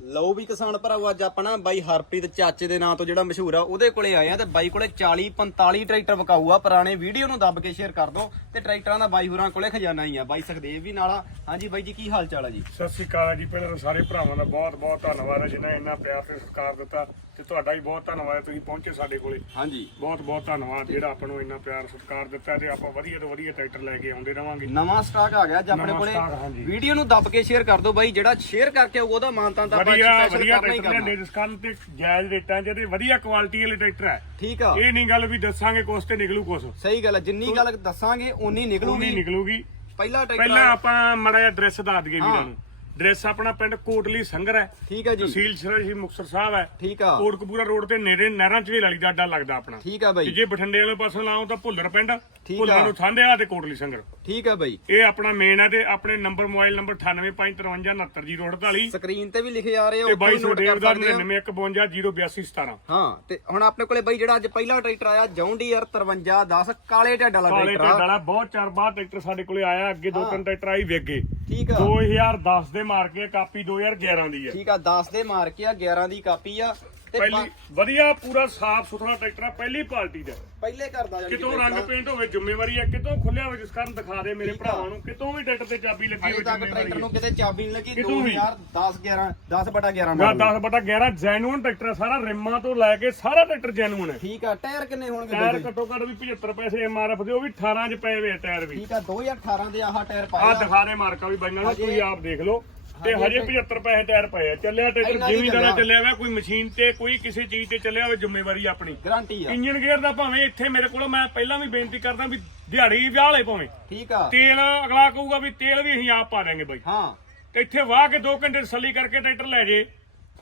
ਲਓ ਵੀ ਕਿਸਾਨ ਭਰਾਵੋ, ਅੱਜ ਆਪਣਾ ਬਾਈ ਹਰਪ੍ਰੀਤ ਚਾਚੇ ਦੇ ਨਾਂ ਤੋਂ ਜਿਹੜਾ ਮਸ਼ਹੂਰ ਆ, ਉਹਦੇ ਕੋਲੇ ਆਏ ਆ ਤੇ ਬਾਈ ਕੋਲੇ 40 45 ਟਰੈਕਟਰ ਵਿਕਾਊ ਆ, ਪੁਰਾਣੇ ਵੀਡੀਓ ਨੂੰ ਦੱਬ ਕੇ ਸ਼ੇਅਰ ਕਰ ਦਿਓ ਤੇ ਟਰੈਕਟਰਾਂ ਦਾ ਬਾਈ ਹੋਰਾਂ ਕੋਲੇ ਖਜ਼ਾਨਾ ਹੀ ਆ। ਬਾਈ ਸੁਖਦੇਵ ਵੀ ਨਾਲ ਆ। ਹਾਂਜੀ ਬਾਈ ਜੀ, ਕੀ ਹਾਲ ਚਾਲ ਆ ਜੀ? ਸਤਿ ਸ੍ਰੀ ਅਕਾਲ ਜੀ। ਪਹਿਲਾਂ ਤਾਂ ਸਾਰੇ ਭਰਾਵਾਂ ਦਾ ਬਹੁਤ ਬਹੁਤ ਧੰਨਵਾਦ ਹੈ ਜਿਨ੍ਹਾਂ ਇੰਨਾ ਪਿਆਰ ਤੇ ਸਤਿਕਾਰ ਦਿੱਤਾ। ਤੇ ਤੁਹਾਡਾ ਵੀ ਬਹੁਤ ਧੰਨਵਾਦ ਹੈ ਤੁਸੀਂ ਪਹੁੰਚੇ ਸਾਡੇ ਕੋਲੇ। ਹਾਂਜੀ। ਬਹੁਤ ਬਹੁਤ ਧੰਨਵਾਦ ਜਿਹੜਾ ਆਪਾਂ ਨੂੰ ਇੰਨਾ ਪਿਆਰ ਸਤਿਕਾਰ ਦਿੱਤਾ ਤੇ ਆਪਾਂ ਵਧੀਆ ਤੋਂ ਵਧੀਆ ਟਰੈਕਟਰ ਲੈ ਕੇ ਆਉਂਦੇ ਰਵਾਂਗੇ। ਨਵਾਂ ਸਟਾਕ ਆ ਗਿਆ ਅੱਜ ਆਪਣੇ ਨਵਾਂ ਕੋਲੇ। ਹਾਂਜੀ। ਵੀਡੀਓ ਨੂੰ ਦੱਬ ਕੇ ਸ਼ੇਅਰ ਕਰ ਦਿਓ ਬਾਈ ਜਿਹੜਾ ਸ਼ੇਅਰ ਕਰਕੇ ਆਊਗਾ ਉਹਦਾ ਮਾਨਤਾਂ ਤਾਂ ਆਪਾਂ ਵਧੀਆ special ਵਧੀਆ ਕਰਨਾ ਹੀ ਟਰੈਕਟਰ ਕਰਨਾ। ਜਿਸ ਕਾਰਨ ਤੇ ਜਾਇਜ਼ ਰੇਟਾਂ 'ਚ ਤੇ ਵਧੀਆ ਕੁਆਲਿਟੀ ਵਾਲੇ ਟਰੈਕਟਰ ਹੈ ਠੀਕ ਆ। ਇਹ ਨਹੀਂ ਗੱਲ ਵੀ ਦੱਸਾਂਗੇ ਕੁਛ ਤੇ ਨਿਕਲੂ ਕੁਛ। ਸਹੀ ਗੱਲ ਆ ਜਿੰਨੀ ਗੱਲ ਦੱਸਾਂਗੇ ਉਨੀ ਉਹ ਨਹੀਂ ਨਿਕਲੂਗੀ। ਨਿਕਲੂਗੀ ਪਹਿਲਾ ਟਰੈਕਟਰ ਪਹਿਲਾਂ ਆਪਾਂ ਮੜਾ ਜਿਹਾ ਐਡਰੈਸ ਦੱਸ ਦਈਏ ਹਾਂ। ਵੀਰਾਂ ਨੂੰ। ਐਡਰੈਸ ਆਪਣਾ ਪਿੰਡ ਕੋਟਲੀ ਸੰਗਰ ਹੈ। ਠੀਕ ਆ ਜੀ। ਤਹਿਸੀਲ ਸ਼੍ਰੀ ਮੁਕਤਸਰ ਸਾਹਿਬ ਹੈ। ਠੀਕ ਆ। ਕੋਟਕਪੂਰਾ ਰੋਡ ਤੇ ਨੇੜੇ ਨਹਿਰਾਂ ਝਵੇਲ ਵਾਲੀ ਦਾ ਅੱਡਾ ਲੱਗਦਾ ਆਪਣਾ। ਠੀਕ ਆ ਤੇ ਬਾਈ ਜੇ ਬਠਿੰਡੇ ਵਾਲੇ ਪਾਸੋਂ ਲਾਓ ਤਾਂ ਭੁੱਲਰ ਪਿੰਡ ਠੀਕ ਭੁੱਲਰ ਆ। ਨੂੰ ਥਾਂਦੇ ਵਾਲਾ ਤੇ ਕੋਟਲੀ ਸੰਗਰ। ਠੀਕ ਆ ਬਾਈ। ਇਹ ਆਪਣਾ ਮੇਨ ਹੈ ਤੇ ਆਪਣੇ ਨੰਬਰ ਮੋਬਾਈਲ ਨੰਬਰ 9855599048 ਸਕਰੀਨ ਤੇ ਵੀ ਲਿਖੇ ਆ ਰਹੇ ਆ ਤੇ ਉੱਪਰ ਵੀ ਬਾਈ note ਸੁਦੇਵ ਕਰ ਦਾ ਸਕਦੇ ਆ। 9915028217 ਹਾਂ ਤੇ ਹੁਣ ਆਪਣੇ ਕੋਲੇ ਬਾਈ ਜਿਹੜਾ ਅੱਜ ਪਹਿਲਾ ਟਰੈਕਟਰ ਆਇਆ ਜੌਂਡੀਅਰ 5310 ਕਾਲੇ ਢੱਡ ਵਾਲਾ ਕਾਲੇ ਟਰੈਕਟਰ ਆ। ਟਾਲਾ ਬਹੁਤ ਚਿਰ ਬਾਅਦ ਟਰੈਕਟਰ ਸਾਡੇ ਕੋਲੇ ਆਇਆ ਅੱਗੇ ਦੋ ਹਾਂ। ਤਿੰਨ ਟਰੈਕਟਰ ਆਈ ਵੇਗੇ ਠੀਕ ਆ। 2010 ਦੇ ਮਾਰ ਕੇ ਕਾਪੀ 2011 ਦੀ ਹੈ ਠੀਕ ਆ 10 ਦੇ ਮਾਰ ਕੇ ਆ 11 ਦੀ ਕਾਪੀ ਆ। ਤੇ ਪਹਿਲੀ ਵਧੀਆ ਪੂਰਾ ਸਾਫ਼ ਸੁਥਰਾ ਟਰੈਕਟਰ ਆ ਪਹਿਲੀ ਪਾਰਟੀ ਦਾ। ਪਹਿਲੇ ਕਰਦਾ ਜਾਨੀ ਕਿਤੋਂ ਰੰਗ ਪੇਂਟ ਹੋਵੇ ਜ਼ਿੰਮੇਵਾਰੀ ਹੈ ਕਿਤੋਂ ਖੁੱਲਿਆ ਹੋਵੇ ਜਿਸ ਕਾਰਨ ਦਿਖਾ ਦੇ ਮੇਰੇ ਆ। ਭਰਾਵਾਂ ਨੂੰ ਕਿਤੋਂ ਵੀ ਟਰੈਕਟਰ ਤੇ ਚਾਬੀ ਲੱਗੀ ਹੋਵੇ ਤੱਕ ਟਰੈਕਟਰ ਨੂੰ ਕਿਤੇ ਚਾਬੀ ਨਹੀਂ ਲੱਗੀ ਕਿਤੋਂ ਵੀ। 2010 11 10 ਬਟਾ 11 ਗਾ ਮਾਡਲ 10 ਬਟਾ 11 ਜੈਨੂਨ ਟਰੈਕਟਰ ਆ, ਸਾਰਾ ਰਿਮਾਂ ਤੋਂ ਲੈ ਕੇ ਸਾਰਾ ਟਰੈਕਟਰ ਜੈਨੂਨ ਹੈ। ਠੀਕ ਆ ਟਾਇਰ ਕਿੰਨੇ ਹੋਣਗੇ ਟਾਇਰ? ਘੱਟੋ ਘੱਟ ਵੀ 75 ਪੈਸੇ ਐਮਆਰਐਫ ਦੇ ਉਹ ਵੀ 18 ਚ ਪਏ ਹੋਏ ਆ ਟਾਇਰ ਵੀ। ਠੀਕ ਆ 2018 ਦੇ ਆਹ ਟਾਇਰ ਪਾਇਆ ਦਿਖਾ ਦੇ ਮਾਰਕਾ ਵੀ ਬਾਈਆਂ ਨੂੰ ਤੁਸੀਂ ਆਪ ਦੇਖ ਲਓ। ਤੇ ਹਜੇ ਹਜੇ 75 ਪੈਸੇ ਟਾਇਰ ਪਏ ਆ। ਚੱਲਿਆ ਟਰੈਕਟਰ ਦਾ ਚੱਲਿਆ। ਹੋਇਆ ਕੋਈ ਮਸ਼ੀਨ ਤੇ ਕੋਈ ਕਿਸੇ ਚੀਜ਼ ਤੇ ਚੱਲਿਆ ਹੋਵੇ ਜ਼ਿੰਮੇਵਾਰੀ ਆਪਣੀ। ਗਾਰੰਟੀ ਆ। ਇੰਜਨ ਗੇਅਰ ਦਾ ਭਾਵੇਂ ਇੱਥੇ ਮੇਰੇ ਕੋਲ ਮੈਂ ਪਹਿਲਾਂ ਵੀ ਬੇਨਤੀ ਕਰਦਾ ਵੀ ਦਿਹਾੜੀ ਵਿਆਹ ਵਾਲੇ ਭਾਵੇਂ। ਠੀਕ ਆ। ਤੇਲ ਅਗਲਾ ਕਹੂਗਾ ਵੀ ਤੇਲ ਵੀ ਅਸੀਂ ਆਪ ਪਾ ਦਾਂਗੇ ਬਾਈ। ਹਾਂ। ਤੇ ਇੱਥੇ ਵਾਹ ਕੇ 2 ਘੰਟੇ ਤਸੱਲੀ ਕਰਕੇ ਟਰੈਕਟਰ ਲੈ ਜੇ।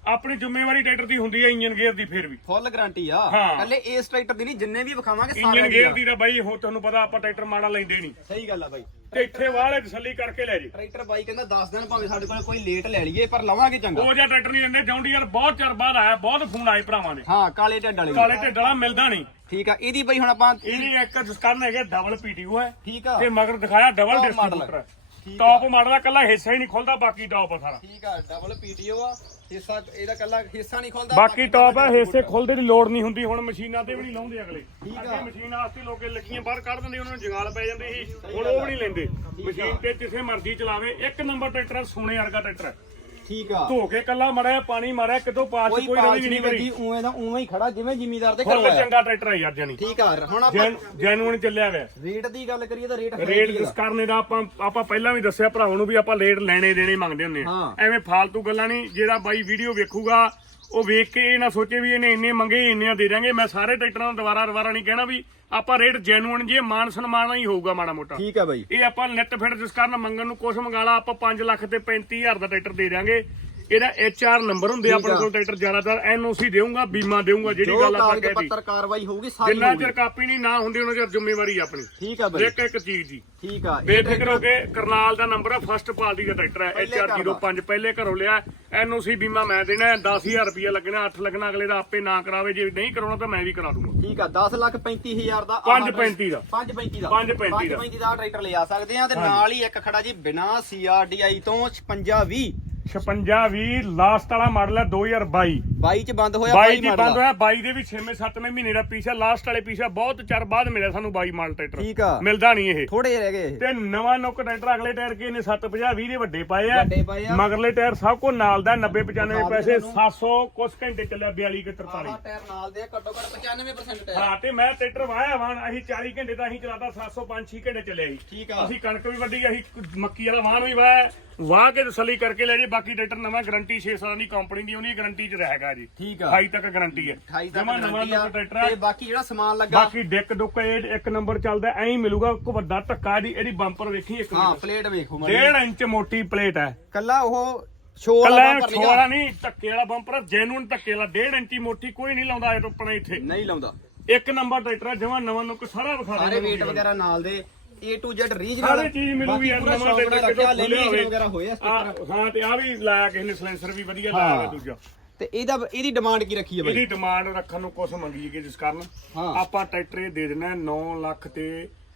ਆਪਣੀ ਜ਼ਿੰਮੇਵਾਰੀ ਟਰੈਕਟਰ ਦੀ ਹੁੰਦੀ ਹੈ ਇੰਜਨ ਗੇਅਰ ਦੀ ਫਿਰ ਵੀ। ਫੁੱਲ ਗਾਰੰਟੀ ਆ। ਹਾਂ। ਕੱਲੇ ਇਸ ਟਰੈਕਟਰ ਦੀ ਨਹੀਂ ਜਿੰਨੇ ਵੀ ਵਿਖਾਵਾਂਗੇ ਇੰਜਨ ਗੇਅਰ। ਦੀ ਤਾਂ ਬਾਈ ਹੁਣ ਤੁਹਾਨੂੰ ਪਤਾ ਆਪਾਂ ਟਰੈਕਟਰ ਮਾੜਾ ਲੈਂਦੇ ਨਹੀਂ। ਸਹੀ ਗੱਲ ਆ ਬਾਈ। ਤੇ ਇੱਥੇ ਵਾਲੇ ਤਸੱਲੀ ਕਰਕੇ ਲੈ ਜੇ। ਟਰੈਕਟਰ ਬਾਈ ਕਹਿੰਦਾ 10 ਦਿਨ ਭਾਵੇਂ ਸਾਡੇ ਕੋਲ ਕੋਈ ਲੇਟ ਲੈ ਲਈਏ ਪਰ ਲਵਾਂਗੇ ਚੰਗਾ। ਉਹ ਜਿਹਾ ਟਰੈਕਟਰ ਨਹੀਂ ਦਿੰਦੇ ਜੌਂਡੀ ਯਾਰ ਬਹੁਤ ਚਿਰ ਬਾਅਦ ਆਇਆ ਬਹੁਤ ਫੋਨ ਆਏ ਭਰਾਵਾਂ ਨੇ ਹਾਂ ਕਾਲੇ ਢੱਡ ਵਾਲੇ। ਕਾਲੇ ਢਿੱਡ ਵਾਲਾ ਮਿਲਦਾ ਨਹੀਂ। ਠੀਕ ਆ ਇਹਦੀ ਬਾਈ ਹੁਣ ਆਪਾਂ ਇਹਦੀ ਇੱਕ ਜਸਕਰਨ ਹੈਗੇ ਡਬਲ ਪੀਟੀਓ ਹੈ। ਠੀਕ ਆ। ਤੇ ਮਗਰ ਦਿਖਾਇਆ ਡਬਲ Top ਡਿਸਟ੍ਰੀਬਿਊਟਰ ਠੀਕ ਟਾਪ ਮਾਡਲ ਦਾ ਕੱਲਾ ਹਿੱਸਾ ਹੀ ਨਹੀਂ ਖੁੱਲਦਾ ਬਾਕੀ ਟਾਪ ਆ ਸਾਰਾ। ਠੀਕ ਆ ਡਬਲ ਪੀਟੀਓ ਆ। ਹਿੱਸਾ ਇਹਦਾ ਕੱਲਾ ਹਿੱਸਾ ਨਹੀਂ ਖੁੱਲਦਾ ਬਾਕੀ ਟਾਪ ਹੈ ਹਿੱਸੇ ਖੁੱਲਦੇ ਦੀ ਲੋੜ ਨਹੀਂ ਹੁੰਦੀ ਹੁਣ ਮਸ਼ੀਨਾਂ ਤੇ ਵੀ ਨਹੀਂ ਲਾਉਂਦੇ ਅਗਲੇ। ਅੱਗੇ ਮਸ਼ੀਨ ਵਾਸਤੇ ਲੋਕੇ ਲੱਗੀਆਂ ਬਾਹਰ ਕੱਢ ਦਿੰਦੇ ਉਹਨਾਂ ਨੂੰ ਜਗਾਲ ਪੈ ਜਾਂਦੀ ਸੀ ਹੁਣ ਉਹ ਵੀ ਨਹੀਂ ਲੈਂਦੇ ਮਸ਼ੀਨ ਤੇ ਜਿਸੇ ਮਰਜ਼ੀ ਚਲਾਵੇ ਇੱਕ ਨੰਬਰ ਟਰੈਕਟਰ ਸੋਨੇ ਵਰਗਾ ਟਰੈਕਟਰ ਹੈ। ਠੀਕ ਆ। ਧੋ ਕੇ ਕੱਲਾ ਮੜਿਆ ਪਾਣੀ ਮਾਰਿਆ ਕਿਤੋਂ ਪਾਸ ਕੋਈ ਕੋਈ ਰਵੀ ਨਹੀਂ ਕਰੀ। ਉਵੇਂ ਦਾ ਉਵੇਂ ਹੀ ਖੜਾ ਜਿਵੇਂ ਜ਼ਿਮੀਦਾਰ ਦੇ ਘਰੋਂ ਆਇਆ ਚੰਗਾ ਟਰੈਕਟਰ ਹੈ ਯਾਰ ਜਾਨੀ ਠੀਕ ਆ ਹੁਣ ਆਪਾਂ ਜੈਨੂਨ ਚੱਲਿਆ ਹੋਇਆ ਰੇਟ ਦੀ ਗੱਲ ਕਰੀਏ ਤਾਂ ਰੇਟ ਰੇਟ ਇਹਦਾ? ਕਰਨੇ ਦਾ ਆਪਾਂ ਆਪਾਂ ਪਹਿਲਾਂ ਵੀ ਦੱਸਿਆ ਭਰਾਵਾਂ ਨੂੰ ਵੀ ਆਪਾਂ ਰੇਟ ਲੈਣੇ ਦੇਣੇ ਮੰਗਦੇ ਹੁੰਦੇ ਆ। ਐਵੇਂ ਫਾਲਤੂ ਗੱਲਾਂ ਨਹੀਂ ਜਿਹੜਾ ਬਾਈ ਵੀਡੀਓ ਵੇਖੂਗਾ ਉਹ ਵੇਖ ਕੇ ਇਹ ਨਾ ਸੋਚੇ ਵੀ ਇਹਨੇ ਇੰਨੇ ਮੰਗੇ ਇੰਨੇ ਦੇ ਦਾਂਗੇ ਮੈਂ ਸਾਰੇ ਟਰੈਕਟਰਾਂ ਨੂੰ ਦੁਬਾਰਾ ਦੁਬਾਰਾ ਨਹੀਂ ਕਹਿਣਾ ਵੀ ਆਪਾਂ ਰੇਟ ਜੈਨੂਨ ਜੇ ਮਾਨ ਸਨਮਾਨ ਹੀ ਹੋਊਗਾ ਮਾੜਾ ਮੋਟਾ। ਠੀਕ ਆ ਬਾਈ। ਇਹ ਆਪਾਂ ਨੈਟ ਫਿਟ ਜਿਸ ਕਾਰਨ ਮੰਗਣ ਨੂੰ ਕੁਛ ਮੰਗਾਲਾ ਆਪਾਂ 5 ਲੱਖ ਤੇ 35000 ਦਾ ਟਰੈਕਟਰ ਦੇ ਦਾਂਗੇ ਇਹਦਾ HR ਨੰਬਰ ਹੁੰਦੇ ਆ ਆਪਣੇ ਆ। ਕੋਲ ਟਰੈਕਟਰ ਜ਼ਿਆਦਾਤਰ ਐਨਓਸੀ ਦੇਊਂਗਾ ਬੀਮਾ ਦੇਊਂਗਾ ਜਿਹੜੀ ਗੱਲ ਆਪਾਂ ਕਹਿਤੀ ਪੱਤਰ ਕਾਰਵਾਈ ਹੋਊਗੀ ਸਾਰੀ ਜਿੰਨਾ ਚਿਰ ਕਾਪੀ ਨਹੀਂ ਨਾ ਹੁੰਦੀ ਉਹਨਾਂ ਚਿਰ ਜ਼ਿੰਮੇਵਾਰੀ ਆਪਣੀ। ਠੀਕ ਆ ਬਾਈ। ਇੱਕ ਇੱਕ ਚੀਜ਼ ਦੀ। ਠੀਕ ਆ ਬੇਫਿਕਰ ਹੋ ਕੇ ਕਰਨਾਲ ਦਾ ਨੰਬਰ ਹੈ ਫਸਟ ਪਾਰਟੀ ਦਾ ਟਰੈਕਟਰ ਹੈ ਦਾ। HR05 ਪਹਿਲੇ ਘਰੋਂ ਲਿਆ। ਐਨਓਸੀ ਬੀਮਾ ਮੈਂ ਦੇਣਾ ਹੈ 10000 ਰੁਪਏ ਲੱਗਣਾ 8 ਲੱਗਣਾ ਅਗਲੇ ਦਾ ਆਪੇ ਨਾ ਕਰਾਵੇ ਜੇ ਨਹੀਂ ਕਰਾਉਣਾ ਤਾਂ ਮੈਂ ਵੀ ਕਰਾ ਦੂੰਗਾ। ਠੀਕ ਆ 10 ਲੱਖ 35000 ਦਾ ਪੰਜ ਪੈਂਤੀ ਦਾ। 535 ਦਾ। ਪੰਜ ਪੈਂਤੀ ਦਾ। 535 ਦਾ ਟਰੈਕਟਰ ਲਿਆ ਸਕਦੇ ਆ ਤੇ ਨਾਲ ਹੀ ਇੱਕ ਖੜਾ ਜੀ ਬਿਨਾ CRDI ਤੋਂ 5620 56 20 ਲਾਸਟ ਵਾਲਾ ਮਾਡਲ ਹੈ 2022 22 ਚ ਬੰਦ ਹੋਇਆ 22 ਦੀ ਬੰਦ। ਹੋਇਆ 22 ਦੇ ਵੀ 6ਵੇਂ 7ਵੇਂ ਮਹੀਨੇ ਦਾ ਪੀਸ ਹੈ ਲਾਸਟ ਵਾਲੇ ਪੀਸ ਹੈ ਬਹੁਤ ਚਿਰ ਬਾਅਦ ਮਿਲਿਆ ਸਾਨੂੰ 22 ਮਾਡਲ ਟਰੈਕਟਰ ਠੀਕ ਆ। ਮਿਲਦਾ ਨਹੀਂ ਇਹ। ਥੋੜੇ ਜਿਹੇ ਰਹਿ ਗਏ। ਤੇ ਨਵਾਂ ਨੁੱਕ ਟਰੈਕਟਰ ਅਗਲੇ ਟਾਇਰ ਕੇ ਨੇ 750 20 ਦੇ ਵੱਡੇ ਪਾਏ ਆ। ਵੱਡੇ ਪਏ ਆ। ਮਗਰਲੇ ਟਾਇਰ ਸਭ ਕੋ ਨਾਲ ਦਾ 90 95 ਦਿਖਾ ਪੈਸੇ ਦਿਓ 700 ਕੁਛ ਘੰਟੇ ਚੱਲਿਆ 42 ਕਿ 43 ਆਹ ਟਾਇਰ ਨਾਲ ਦੇ ਘੱਟੋ ਘੱਟ 95% ਟਾਇਰ ਹਾਂ ਤੇ ਮੈਂ ਟਰੈਕਟਰ ਵਾਇਆ ਵਾਣ ਅਸੀਂ 40 ਘੰਟੇ ਤਾਂ ਅਸੀਂ ਚਲਾਤਾ 705 6 ਘੰਟੇ ਚੱਲਿਆ ਸੀ ਠੀਕ ਆ। ਅਸੀਂ ਕਣਕ ਵੀ ਵੱਢੀ ਅਸੀਂ ਮੱਕੀ ਵਾਲਾ ਵਾਹਣ ਵੀ ਵਾਇਆ। ਵਾਹ ਕੇ ਤਸੱਲੀ ਕਰਕੇ ਲੈ ਜੇ ਬਾਕੀ ਟਰੈਕਟਰ ਨਵਾਂ ਗਾਰੰਟੀ 6 ਸਾਲਾਂ ਦੀ ਕੰਪਨੀ ਦੀ ਉਹਨੀ ਗਾਰੰਟੀ 'ਚ ਰਹੇਗਾ ਜੀ। ਠੀਕ ਆ। 28 ਤੱਕ ਗਾਰੰਟੀ ਹੈ। 28 ਤੱਕ ਜਮਾਂ ਨਵਾਂ ਆ ਟਰੈਕਟਰ ਤੇ ਬਾਕੀ ਜਿਹੜਾ ਸਮਾਨ ਲੱਗਾ ਬਾਕੀ ਡਿੱਕ ਡੁੱਕ ਇਹ ਇੱਕ ਨੰਬਰ ਚੱਲਦਾ ਐਂ ਹੀ ਮਿਲੂਗਾ ਇੱਕ ਵੱਡਾ ਧੱਕਾ ਦੀ ਇਹਦੀ ਬੰਪਰ ਵੇਖੀ ਇੱਕ ਹਾਂ ਪਲੇਟ ਵੇਖੋ ਮਾੜੀ 1.5 ਇੰਚ ਮੋਟੀ ਪਲੇਟ ਹੈ। ਕੱਲਾ ਉਹ ਕੱਲਾ ਵਾਲਾ ਬੰਪਰ ਨੀਗਾ। ਛੋੜਾ ਨਹੀਂ ਧੱਕੇ ਵਾਲਾ ਬੰਪਰ ਜੈਨੂਨ ਧੱਕੇ ਵਾਲਾ 1.5 ਇੰਚੀ ਮੋਟੀ ਕੋਈ ਨਹੀਂ ਲਾਉਂਦਾ ਇਹ ਆਪਣਾ ਇੱਥੇ। ਨਹੀਂ ਲਾਉਂਦਾ। ਇੱਕ ਨੰਬਰ ਟਰੈਕਟਰ ਜਮਾ ਨਵਾਂ ਨੁੱਕ ਸਾਰਾ ਵਿਖਾ ਸਾਰੇ ਦਿੰਦਾ weight ਵਗੈਰਾ ਨਾਲ ਦੇ। A to Z ਰੀਜਨਲ ਸਾਰੇ ਚੀਜ਼ ਮਿਲੂਗੀ ਯਾਰ ਨਵਾਂ ਟਰੈਕਟਰ ਕਿਤੋਂ ਖੁੱਲਿਆ ਹੋਵੇ। ਵਗੈਰਾ ਹੋਏ ਆ ਆਹ, ਹਾਂ ਤੇ ਆ ਵੀ ਲਾਇਆ ਕਿਸੇ ਨੇ ਸਲੈਂਸਰ ਵੀ ਵਧੀਆ ਲਾਇਆ ਹੋਇਆ ਦੂਜਾ। ਤੇ ਇਹਦਾ ਇਹਦੀ ਡਿਮਾਂਡ ਕੀ ਰੱਖੀ ਹੈ ਬਾਈ? ਇਹਦੀ ਡਿਮਾਂਡ ਰੱਖਣ ਨੂੰ ਕੁਛ ਮੰਗੀ ਕਿ ਜਿਸ ਕਾਰਨ ਹਾਂ। ਆਪਾਂ ਟਰੈਕਟਰ ਇਹ ਦੇ ਦੇਣਾ 9 ਲੱਖ ਤੇ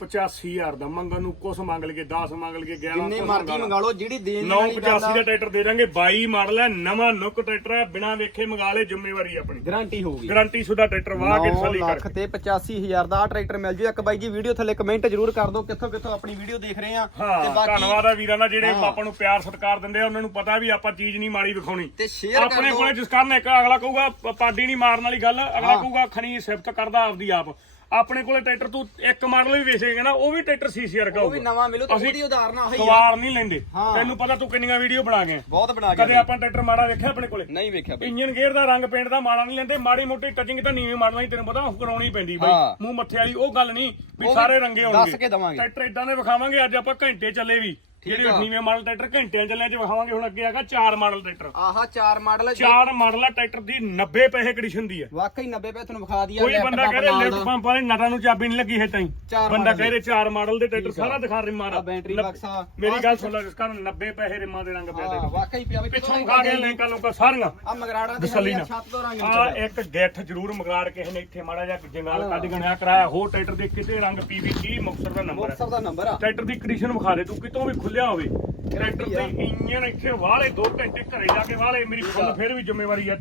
85000 ਦਾ ਮੰਗਣ ਨੂੰ ਕੁਛ ਮੰਗ ਲਗੇ 10 ਮੰਗ ਲਗੇ 11 ਜਿੰਨੇ ਮਰਜ਼ੀ ਮੰਗਾ ਲਓ ਜਿਹੜੀ ਦੇਣ ਵਾਲੀ ਗੱਲ 985 ਦਾ ਟਰੈਕਟਰ ਦੇ ਦਾਂਗੇ 22 ਮਾਡਲ ਹੈ ਨਵਾਂ ਨੁੱਕ ਟਰੈਕਟਰ ਹੈ ਬਿਨਾ ਵੇਖੇ ਮੰਗਾ ਲੈ ਜ਼ਿੰਮੇਵਾਰੀ ਆਪਣੀ। ਗਾਰੰਟੀ ਹੋਊਗੀ ਗਾਰੰਟੀ ਸੁਦਾ ਟਰੈਕਟਰ ਵਾਹ ਕੇ 9 ਤਸੱਲੀ ਲੱਖ ਤੇ 85000 ਦਾ ਟਰੈਕਟਰ ਮਿਲ ਜੂ। ਇੱਕ ਬਾਈ ਜੀ ਵੀਡੀਓ ਥੱਲੇ ਕਮੈਂਟ ਜ਼ਰੂਰ ਕਰ ਦਿਓ ਕਿੱਥੋਂ ਕਿੱਥੋਂ ਆਪਣੀ ਵੀਡੀਓ ਦੇਖ ਰਹੇ ਆ। ਹਾਂ ਧੰਨਵਾਦ ਆ ਵੀਰਾਂ ਦਾ ਜਿਹੜੇ। ਆਪਾਂ ਨੂੰ ਪਿਆਰ ਸਤਿਕਾਰ ਦਿੰਦੇ ਆ ਉਹਨਾਂ ਨੂੰ ਪਤਾ ਵੀ ਆਪਾਂ ਚੀਜ਼ ਨਹੀਂ ਮਾੜੀ ਵਿਖਾਉਣੀ। ਤੇ ਸ਼ੇਅਰ ਕਰ ਆਪਣੇ ਕੋਲੇ ਜਿਸ ਕਾਰਨ ਇੱਕ ਅਗਲਾ ਕਹੂਗਾ ਪਾਡੀ ਨਹੀਂ ਮਾਰਨ ਵਾਲੀ ਗੱਲ ਅਗਲਾ ਕਹੂਗਾ ਖਣੀ ਸਿਫਤ ਕਰਦਾ ਆਪਦੀ ਆਪ। ਆਪਣੇ ਕੋਲੇ ਟਰੈਕਟਰ ਤੂੰ ਇੱਕ ਮਾਡਲ ਵੀ ਵੇਚੇਗਾ ਨਾ ਉਹ ਵੀ ਟਰੈਕਟਰ ਸੀਸੀ ਵਰਗਾ ਉਹ ਵੀ ਨਵਾਂ ਮਿਲੂ ਤੇ ਉਹਦੀ ਉਦਾਹਰਨ ਆਹੀ ਆ। ਸਵਾਰ ਨਹੀਂ ਲੈਂਦੇ। ਹਾਂ। ਤੈਨੂੰ ਪਤਾ ਤੂੰ ਕਿੰਨੀਆਂ ਵੀਡੀਓ ਬਣਾ ਗਏ। ਬਹੁਤ ਬਣਾ ਕਦੇ ਕੇ ਆਪਾਂ ਟਰੈਕਟਰ ਮਾੜਾ ਵੇਖਿਆ ਆਪਣੇ ਕੋਲੇ? ਨਹੀਂ ਵੇਖਿਆ ਬਾਈ ਇੰਜਨ ਗੇਅਰ ਦਾ ਰੰਗ ਪੇਂਟ ਦਾ ਮਾੜਾ ਨਹੀਂ ਲੈਂਦੇ ਮਾੜੀ ਮੋਟੀ ਟੱਚਿੰਗ ਤਾਂ ਨੀਵੇਂ ਮਾਰਨਾ ਹੀ ਤੈਨੂੰ ਪਤਾ ਉਹ ਕਰਾਉਣੀ ਪੈਂਦੀ ਹਾਂ। ਬਾਈ ਮੂੰਹ ਮੱਥੇ ਵਾਲੀ ਉਹ ਗੱਲ ਨਹੀਂ ਵੀ ਸਾਰੇ ਰੰਗੇ ਦੱਸ ਹੋਣਗੇ ਕੇ ਦਵਾਂਗੇ। ਟਰੈਕਟਰ ਇਦਾਂ ਦੇ ਵਿਖਾਵਾਂਗੇ ਅੱਜ ਆਪਾਂ ਘੰਟੇ ਚੱਲੇ ਵੀ। ਜਿਹੜੇ ਨੀਵੇਂ ਮਾਡਲ ਟਰੈਕਟਰ ਘੰਟਿਆਂ ਚੱਲੇ ਚ ਵਿਖਾਵਾਂਗੇ ਹੁਣ ਅੱਗੇ ਆਗਾ ਚਾਰ ਮਾਡਲ ਟਰੈਕਟਰ। ਆਹਾ ਚਾਰ ਮਾਡਲ ਚਾਰ ਮਾਡਲ ਆ ਟਰੈਕਟਰ ਦੀ 90 ਪੈਸੇ ਕੰਡੀਸ਼ਨ ਦੀ ਹੈ ਵਾਕਈ 90 ਪੈ ਤੁਹਾਨੂੰ ਵਿਖਾ ਦਿਆ ਕੋਈ ਬੰਦਾ ਕਹੇ ਲਿਫਟ ਪੰਪ ਵਾਲੇ ਨਟਾਂ ਨੂੰ ਚਾਬੀ ਨਹੀਂ ਲੱਗੀ ਹੈ ਤਾਈ। ਚਾਰ ਬੰਦਾ ਮਾਡਲ ਕਹੇ ਚਾਰ ਮਾਡਲ ਦੇ ਟਰੈਕਟਰ ਸਾਰਾ ਦਿਖਾ ਰਿਮਾਂ ਆ ਦਾ ਬੈਟਰੀ ਨੱਬ- ਬਕਸਾ ਮੇਰੀ ਗੱਲ ਸੁਣ ਲੈ ਇਸ ਕਾਰਨ 90 ਪੈਸੇ ਰਿਮਾਂ ਦੇ ਰੰਗ ਪਿਆ ਹਾਂ ਦੇ ਵਾਕਈ ਪਿਆ ਬਈ ਪਿੱਛੋਂ ਖਾ ਕੇ ਲਿੰਕਾਂ ਲੋਕਾਂ ਸਾਰੀਆਂ। ਆ ਮਗਰਾੜਾ ਦੀ ਨਾਲ। ਛੱਤ ਤੋਂ ਰੰਗ ਆ ਇੱਕ ਗਿੱਠ ਜ਼ਰੂਰ ਮਗਾੜ ਕਿਸੇ ਨੇ ਇੱਥੇ ਮਾੜਾ ਜਿਹਾ ਜੰਗਾਲ ਕੱਢ ਗਣਿਆ ਕਰਾਇਆ। ਹੋਰ ਟਰੈਕਟਰ ਦੇ ਕਿਤੇ ਰੰਗ ਪੀਵੀ ਮੁਕਤਸਰ ਦਾ ਨੰਬਰ ਹੈ ਮੁਕਤਸਰ ਦਾ ਨੰਬਰ ਆ। ਟਰੈਕਟਰ ਦੀ ਕੰਡੀਸ਼ਨ ਵਿਖਾ ਦੇ ਤੂੰ ਕਿਤੋਂ ਵੀ ਖੁੱਲਿਆ ਹੋਵੇ। ਟਰੈਕਟਰ ਦੇ ਇੰਜਨ ਇੱਥੇ ਵਾਲੇ 2 ਘੰਟੇ ਘਰੇ ਜਾ ਕੇ ਵਾਲੇ ਮੇਰੀ ਫੁੱਲ ਫਿਰ ਵੀ ਜ਼ਿੰਮੇਵਾਰੀ ਆ।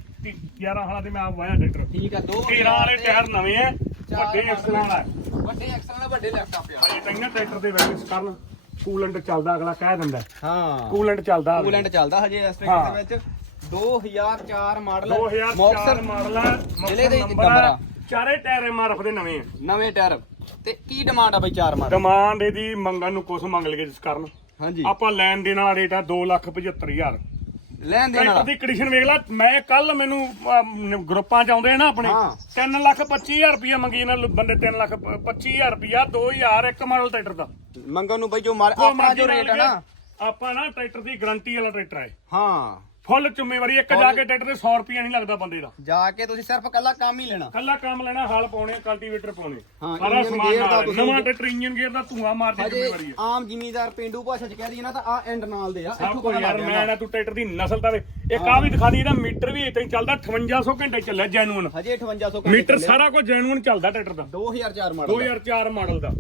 11 ਹਾਲਾਂ ਤੇ ਮੈਂ ਆਪ ਵਾਇਆ ਟਰੈਕਟਰ ਠੀਕ ਆ ਦੋ 13 ਵਾਲੇ ਟਾਇਰ ਨਵੇਂ ਆ ਵੱਡੇ ਐਕਸਲਾਂ ਵਾਲਾ ਵੱਡੇ ਐਕਸਲ ਨਾਲ ਵੱਡੇ ਲੈਪਟਾਪ ਪਿਆ ਅਜੇ ਤਾਂ ਟਰੈਕਟਰ ਦੇ ਵਿੱਚ ਕਰਨ ਕੂਲੈਂਟ ਚੱਲਦਾ ਅਗਲਾ ਕਹਿ ਦਿੰਦਾ। ਹਾਂ। ਕੂਲੈਂਟ ਚੱਲਦਾ ਕੂਲੈਂਟ ਚੱਲਦਾ ਹਜੇ ਇਸ ਟਰੈਕਟਰ ਦੇ ਵਿੱਚ। 2004 ਮਾਡਲ 2004 ਮਾਡਲ ਜ਼ਿਲ੍ਹੇ ਦੇ ਨੰਬਰ। ਚਾਰੇ ਟਾਇਰ ਐਮਆਰਐਫ ਦੇ ਨਵੇਂ ਆ। ਨਵੇਂ ਟਾਇਰ। ਤੇ ਕੀ ਡਿਮਾਂਡ ਆ ਬਈ ਚਾਰ ਮਾਡਲ? ਡਿਮਾਂਡ ਇਹਦੀ ਮੰਗਣ ਨੂੰ ਕੁਛ ਮੰਗ ਲਗੇ ਜਿਸ ਕਾਰਨ ਹਾਂਜੀ। ਆਪਾਂ ਲੈਣ ਦੇਣ ਵਾਲਾ ਰੇਟ ਆ 275000 ਲੈਣ ਦੇਣ ਵਾਲਾ? ਦੀ ਕੰਡੀਸ਼ਨ ਵੇਖ ਲੈ ਮੈਂ ਕੱਲ ਮੈਨੂੰ ਅਮ, ਗਰੁੱਪਾਂ ਚ ਆਉਂਦੇ ਆ ਨਾ ਆਪਣੇ ਹਾਂ। 3 ਲੱਖ 25000 ਰੁਪਇਆ ਮੰਗੀ ਇਹਨਾਂ ਬੰਦੇ 3 ਲੱਖ 25000 ਰੁਪਇਆ 2000 ਇੱਕ ਮਾਡਲ ਟਰੈਕਟਰ ਦਾ। ਮੰਗਣ ਨੂੰ ਬਈ ਜੋ ਮਾਰ ਆਪਣਾ ਜੋ ਰੇਟ ਹੈ ਨਾ। ਆਪਾਂ ਨਾ ਟਰੈਕਟਰ ਦੀ ਗਾਰੰਟੀ ਵਾਲਾ ਟਰੈਕਟਰ ਹੈ ਹਾਂ। ਫੁੱਲ ਜ਼ਿੰਮੇਵਾਰੀ ਇੱਕ ਜਾ ਕੇ ਟਰੈਕਟਰ ਤੇ 100 ਰੁਪਇਆ ਨਹੀਂ ਲੱਗਦਾ ਬੰਦੇ ਦਾ। ਜਾ ਕੇ ਤੁਸੀਂ ਸਿਰਫ ਕੱਲਾ ਕੰਮ ਹੀ ਲੈਣਾ। ਕੱਲਾ ਕੰਮ ਲੈਣਾ ਹਲ ਪਾਉਣੇ ਕਲਟੀਵੇਟਰ ਪਾਉਣੇ। ਹਾਂ, ਸਾਰਾ ਸਮਾਨ ਗੇਅਰ ਦਾ ਨਾਲ ਤੁਸੀਂ- ਨਵਾਂ ਟਰੈਕਟਰ ਇੰਜਨ ਗੇਅਰ ਦਾ ਧੂਆ ਮਾਰਦੀ ਹਜੇ ਜ਼ਿੰਮੇਵਾਰੀ ਹੈ। ਆਮ ਜ਼ਿਮੀਦਾਰ ਪਿੰਡੂ ਭਾਸ਼ਾ ਚ ਕਹਿ ਦਈਏ ਨਾ ਤਾਂ ਆ ਐਂਡ ਨਾਲ ਦੇ ਆ ਸਭ ਇੱਥੋਂ ਕੁਝ ਯਾਰ ਮੈਂ ਨਾ ਤੂੰ ਟਰੈਕਟਰ ਦੀ ਨਸਲ ਤਾਂ ਵੇ ਇੱਕ ਆ ਵੀ ਦਿਖਾ ਦੀ ਇਹਦਾ ਮੀਟਰ ਵੀ ਇਦਾਂ ਹੀ ਚੱਲਦਾ 5800 ਘੰਟੇ ਚੱਲਿਆ ਜੈਨੂਨ ਹਜੇ 5800 ਘੰਟੇ ਮੀਟਰ ਚੱਲੇ। ਸਾਰਾ ਕੁਝ ਜੈਨੂਨ ਚੱਲਦਾ ਟਰੈਕਟਰ ਦਾ। 2004 ਮਾਡਲ 2004 ਮਾਡਲ ਦਾ।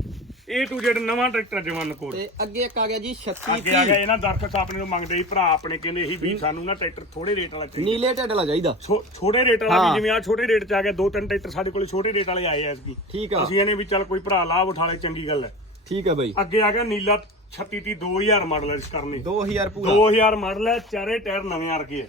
A to Z ਨਵਾਂ ਟਰੈਕਟਰ ਜਵਾਨ ਕੋਡ ਤੇ ਅੱਗੇ ਇੱਕ ਆ ਗਿਆ ਜੀ 36 ਅੱਗੇ ਆ ਗਿਆ ਇਹਨਾਂ ਦਰਖਤ ਆਪਣੇ ਨੂੰ ਮੰਗਦੇ ਸੀ ਭਰਾ ਆਪਣੇ ਕਹਿੰਦੇ ਸੀ ਵੀ ਸਾਨੂੰ ਨਾ ਟਰੈਕਟਰ ਥੋੜੇ ਰੇਟ ਵਾਲਾ ਚਾਹੀਦਾ। ਨੀਲੇ ਢੱਡ ਵਾਲਾ ਚਾਹੀਦਾ। ਛੋ- ਛੋਟੇ ਰੇਟ ਵਾਲਾ। ਵੀ ਜਿਵੇਂ ਆ ਛੋਟੇ ਰੇਟ ਚ ਆ ਗਿਆ ਦੋ ਤਿੰਨ ਟਰੈਕਟਰ ਸਾਡੇ ਕੋਲੇ ਛੋਟੇ ਰੇਟ ਵਾਲੇ ਆਏ ਐ ਐਸਕੀ ਠੀਕ ਆ। ਅਸੀਂ ਇਹਨੇ ਵੀ ਚੱਲ ਕੋਈ ਭਰਾ ਲਾਭ ਉਠਾ ਲੇ ਚੰਗੀ ਗੱਲ ਹੈ। ਠੀਕ ਆ ਬਈ। ਅੱਗੇ ਆ ਗਿਆ ਨੀਲਾ 36 ਤੀ 2000 ਮਾਡਲ ਇਸ ਕਰਨੀ। 2000 ਪੂਰਾ। 2000 ਮਾਡਲ ਹੈ ਚਾਰੇ ਟਾਇਰ ਨਵੇਂ ਆ ਰਗੇ ਹਾਂ